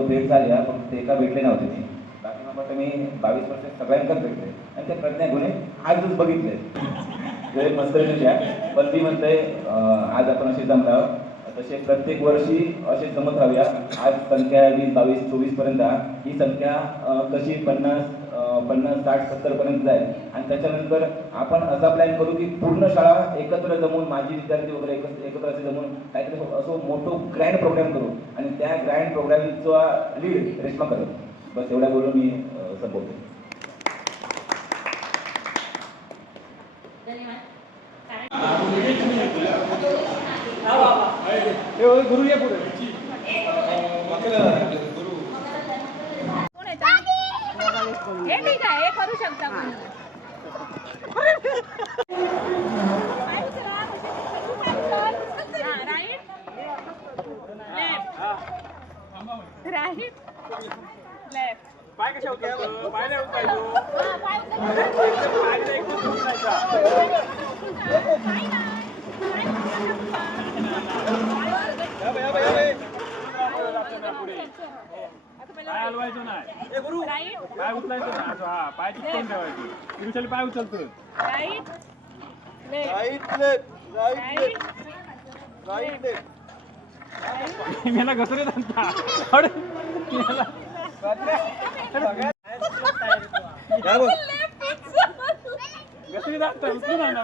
भेट झाली आहे, पण ते का भेटले नव्हते मी. बाकी म्हाका वाटतं मी 22 वर्ष सगळ्यांकाच भेटले आणि त्या प्रज्ञा गुणे आजच बघितले. जरी मस्करी द्या पण ती म्हणते आज आपण असे जमलो तसे प्रत्येक वर्षी असे जमत राहूया. आज संख्या 20, 22, 24 पर्यंत ही संख्या कशी 50, 60, 70 पर्यंत जाईल. आणि त्याच्यानंतर आपण असा प्लॅन करू की पूर्ण शाळा एकत्र जमून माजी विद्यार्थी वगैरे एकत्र असे जमून काहीतरी असं मोठं ग्रँड प्रोग्राम करू आणि त्या ग्रँड प्रोग्रामचा लीड रेश्मा करेल. बस एवढ्या बोलून मी संपवतो. गुरु ये पुढे हे ठीक आहे, हे करू शकता. पाय कशा होत्या पाय नाही होत पाय हलवायचो नाही, पाय उचलायचो नाही. हा पाय चिकटून ठेवायचे. उचल पाय उचलतो मला घसरे घसरी दाखता उचलून आणा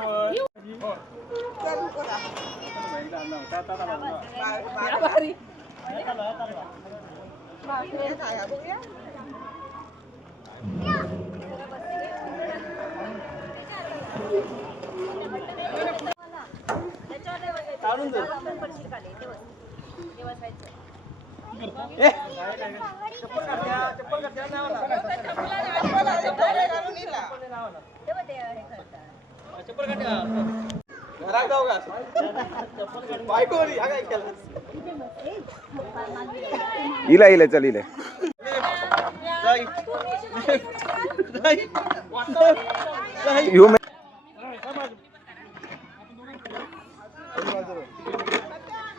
घरात जाऊ का बायको हा काय केलं इला चल इले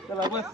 चला बस